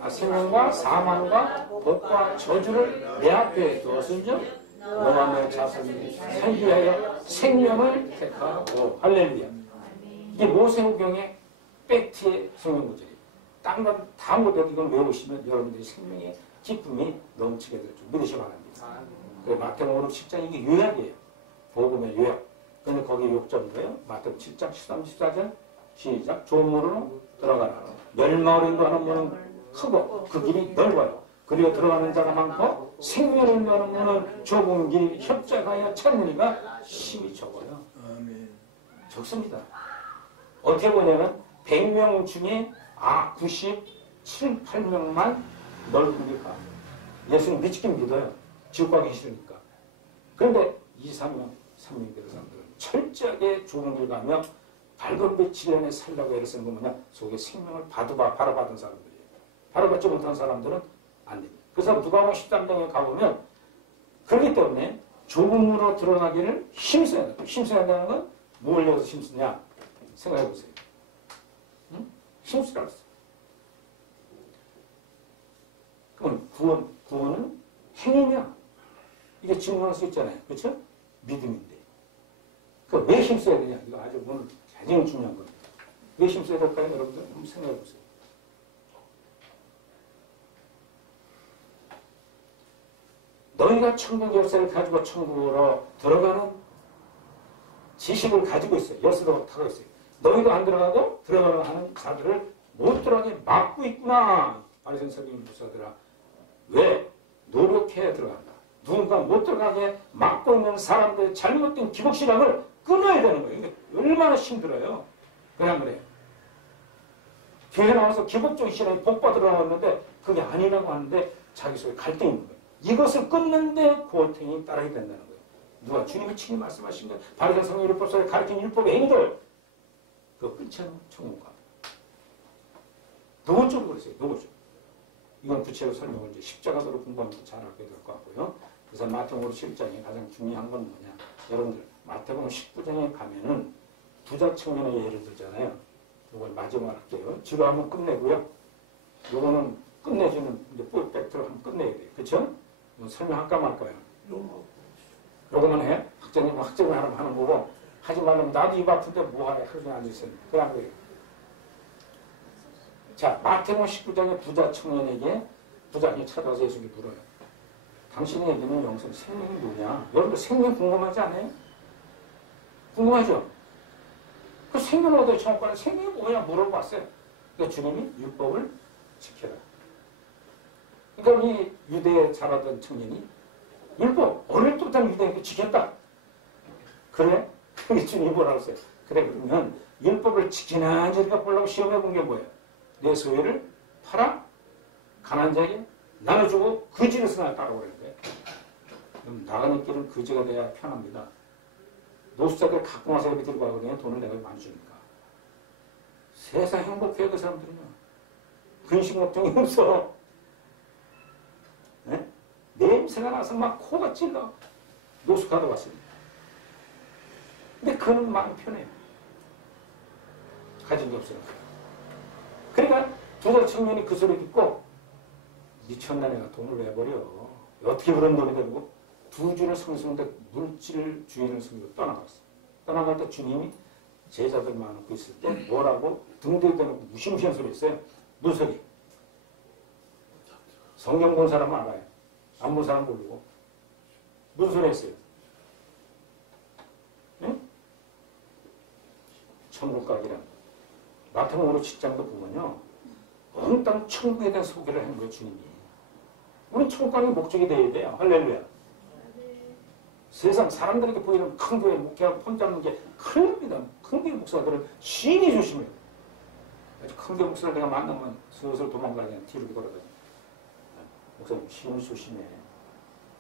생명과 사망과 복과 저주를 내 앞에 두었은즉 너와 내 자손이 살기 위하여 생명을 택하고. 할렐루야. 이게 모세오경의 팩트의 성경 구절이에요. 딴 건 다 못해도 이걸 외우시면 여러분들이 생명의 기쁨이 넘치게 될 줄 믿으시기 바랍니다. 마태복음 10장 이게 요약이에요. 복음의 요약. 그런데 거기 욕점이에요. 마태복음 7장 13, 14절 시작. 조문으로 들어가라. 멸망을 인도하는 문은 크고 그 길이 넓어요. 그리고 들어가는 자가 많고 생명을 인도하는 문은 좁은 길이 협작하여 찾는 이가 심히 적어요. 적습니다. 어떻게 보냐면 100명 중에 97, 8명만 넓으니까 예수님 믿긴 믿어요. 지옥 가기 싫으니까. 그런데 2, 3명, 3명 되는 사람들은 철저하게 좋은 길 가며 밝은 빛 7년에 살라고 애를 쓰는 건 뭐냐? 속에 생명을 바로받은 사람들이에요. 바로받지 못한 사람들은 안 됩니다. 그래서 누가복음 13장에 가보면 그렇기 때문에 좁은 문으로 들어가기를 힘써야 된다. 힘써야 한다는 건 뭘 위해서 힘쓰냐? 생각해 보세요. 응? 힘쓰라고 했어요. 그럼 구원은 행위냐? 이게 질문할 수 있잖아요. 그렇죠? 믿음인데. 왜 힘써야 되냐? 이거 아주 오늘 가장 중요한 겁니다. 왜 힘써야 될까요? 여러분들 한번 생각해 보세요. 너희가 천국 열쇠를 가지고 천국으로 들어가는 지식을 가지고 있어요. 열쇠도 타고 있어요. 너희도 안 들어가고 들어가는 하는 자들을 못 들어가게 막고 있구나. 바리새인 서기관 부사들아. 왜? 노력해야 들어간다. 누군가 못 들어가게 막고 있는 사람들의 잘못된 기복신앙을 끊어야 되는 거예요. 이게 얼마나 힘들어요. 그냥 그래요. 교회 나와서 기복적인 신앙이 복받으러 나왔는데 그게 아니라고 하는데 자기 속에 갈등이 있는 거예요. 이것을 끊는데 고통이 따르게 된다는 거예요. 누가 주님이 친히 말씀하신 것, 바리새인 성경 율법서에 가르친 율법의 행위들 그거 끊지 않으면 천국 갑니다. 노골적으로 그랬어요. 노골적으로. 이건 구체적으로 설명을 이제 십자가도로 공부하면 잘 알게 될 것 같고요. 그래서 마태복음 7장에 가장 중요한 건 뭐냐. 여러분들 마태복음 19장에 가면은 부자 청년의 예를 들잖아요. 이걸 마지막으로 할게요. 지금 한번 끝내고요. 이거는 끝내주는 이제 백트로 한번 끝내야 돼요. 그렇죠? 설명할까 말까요? 요거만 해. 학생을 하는 거고 하지 말라면 나도 입 아픈데 뭐하래. 하루 종일 앉아있었는데. 그런 거예요. 자, 마태복음 19장의 부자 청년에게 부장이 찾아와서 예수님이 물어요. 당신에게는 영생 생명이 뭐냐? 여러분들 생명 궁금하지 않아요? 궁금하죠? 그 생명을 얻어야 천국 가는 생명이 뭐냐? 물어봤어요. 그러니까 주님이 율법을 지켜라. 그러니까 이 유대에 자라던 청년이 율법, 어릴 때부터 유대인도 지켰다. 그래? 그게 주님이 뭐라고 했어요? 그래, 그러면 율법을 지키나 안 지키나 보려고 시험해 본 게 뭐예요? 내 소유를 팔아 가난한 자에게 나눠주고 거지를 쓰나 따라오라는 거예요. 그럼 나가는 길은 거지가 돼야 편합니다. 노숙자들 갖고 와서 여기 들고 가거든요. 돈을 내가 많이 주니까. 세상 행복해요, 그 사람들은요. 근심 걱정이 없어. 네? 냄새가 나서 막 코가 찔러. 노숙하다 왔습니다. 근데 그는 마음 편해요. 가진 게 없어요. 그러니까 부자 청년이 그 소리 듣고 미쳤나 내가 돈을 내버려. 어떻게 그런 돈이 되고 두 주를 성수는데 물질주의를 섬기고 떠나갔어. 떠나갈 때 주님이 제자들 많고 있을 때 뭐라고 등대에 대놓고 무시무시한 소리 했어요. 무슨 소리? 성경 본 사람은 알아요. 안 본 사람은 모르고. 무슨 소리 했어요? 응? 천국 가기란. 마태복음 7장도 보면요. 엉땅 천국에 대한 소개를 하는 거예요, 주님이. 우리 천국 가는 게 목적이 되어야 돼요. 할렐루야. 세상 사람들에게 보이는 큰 교회 목회하고 폰 잡는 게 큰일입니다. 큰 교회 목사들은 신이 조심해요. 아주 큰 교회 목사를 내가 만나면 슬슬 도망가냐, 뒤로 돌아가냐. 목사님, 신을 조심해.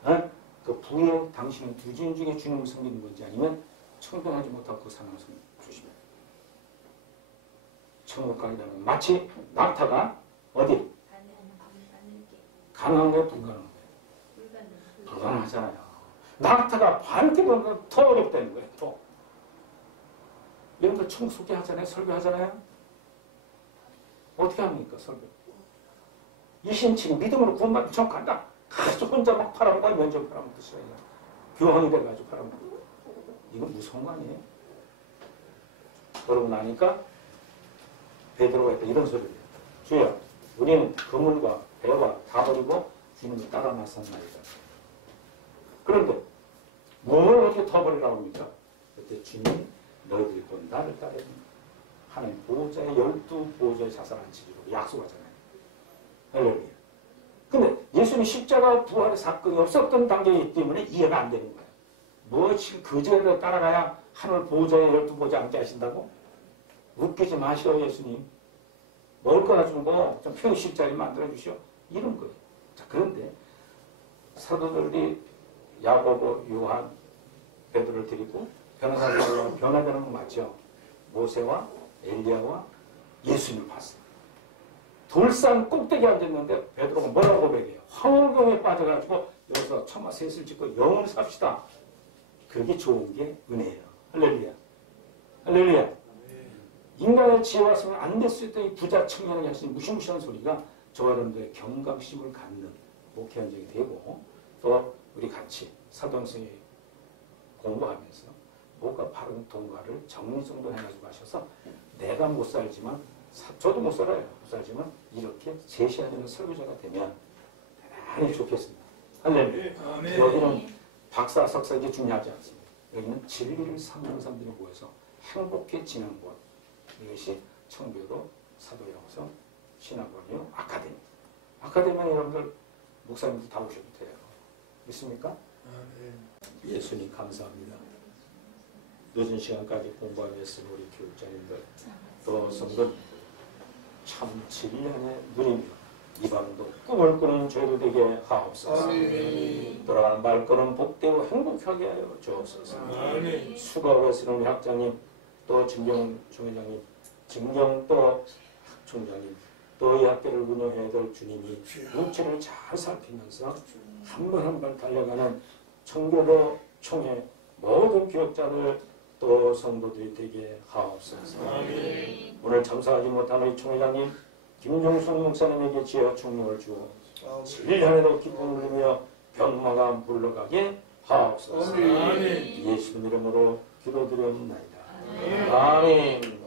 어? 그 부에 당신은 두 주인 중에 주님을 섬기는 건지 아니면 청정하지 못하고 그 사람을 조심해. 천국 가기라는 마치 낙타가 어디? 가능한가요? 불가능한가요? 불가능하잖아요. 낙타가 반기 보는 건 더 어렵다는 거예요. 더. 여러분들 천국 소개하잖아요. 설교하잖아요. 어떻게 합니까? 설교. 이신칭 믿음으로 구원받은 천국 간다. 아주 혼자 막 팔아먹고 면접 팔아먹듯이 교황이 돼가지고 팔아먹고. 이건 무서운 거 아니에요? 그러고 나니까 베드로가 했다 이런 소리를 해요. 주여, 우리는 그물과 배와 다 버리고 주님을 따라 나섰나이다. 그런데 뭘 어떻게 더 버리라고 합니까? 그때 주님이 너희들이 곧 나를 따르는 하나님 보호자의 12보호자의 자살 안치기로 약속하잖아요. 할렐루야. 근데 예수님 십자가 부활의 사건이 없었던 단계이기 때문에 이해가 안 되는 거예요. 뭐 지금 그저에 따라가야 하늘 보호자의 12보호자 앉게 하신다고? 웃기지 마시오 예수님. 먹을 거나 주고 좀 편히 자리 만들어 주시오. 이런 거예요. 자, 그런데 사도들이 야고보, 요한, 베드로를 데리고 변화되는 건 맞죠. 모세와 엘리야와 예수님을 봤어요. 돌산 꼭대기에 앉았는데 베드로가 뭐라고 고백해요? 황홀경에 빠져가지고 여기서 천마 셋을 짓고 영원히 삽시다. 그게 좋은 게 은혜예요. 할렐루야. 할렐루야. 인간의 지혜와 성을 안 될 수 있던 이 부자 청년에게 하시는 무시무시한 소리가 저와 여러분들의 경각심을 갖는 목회 현장이 되고 또 우리 같이 사도행성에 공부하면서 뭐가 바른 통과를 정리정돈 해가지고 하셔서 내가 못 살지만 저도 못 살아요. 못 살지만 이렇게 제시하는 설교자가 되면 대단히 좋겠습니다. 할렐루야. 아멘. 여기는 박사, 석사 이게 중요하지 않습니다. 여기는 진리를 삼는 사람들이 모여서 행복해 지내는 곳. 이것이 청교도 사도영서 신학원이요 아카데미. 아카데미에 여러분들 목사님들 다 오셔도 돼요. 믿습니까? 아멘. 예수님 감사합니다. 늦은 시간까지 공부하며 있는 우리 교육자님들 또 성도 참 진리안에 누리며 이 밤도 꿈을 꾸는 죄도 되게 하옵소서. 돌아가는 발걸음 복되고 행복하게 하여 주옵소서. 아멘. 수고하고 계시는 우리 학장님 또 진경 총회장님 진경 또 총장님 또 이 학교를 운영해야 될 주님이 육체를 잘 살피면서 한 발 한 발 달려가는 청교도 총회 모든 교역자들 또 성도들이 되게 하옵소서. 아멘. 오늘 참석하지 못한 우리 총회장님 김종순 목사님에게 지혜와 총명을 주어 진리안에도 기쁨을 누리며 병마감 물러가게 하옵소서. 아멘. 예수님 이름으로 기도드렸나이다. 아멘.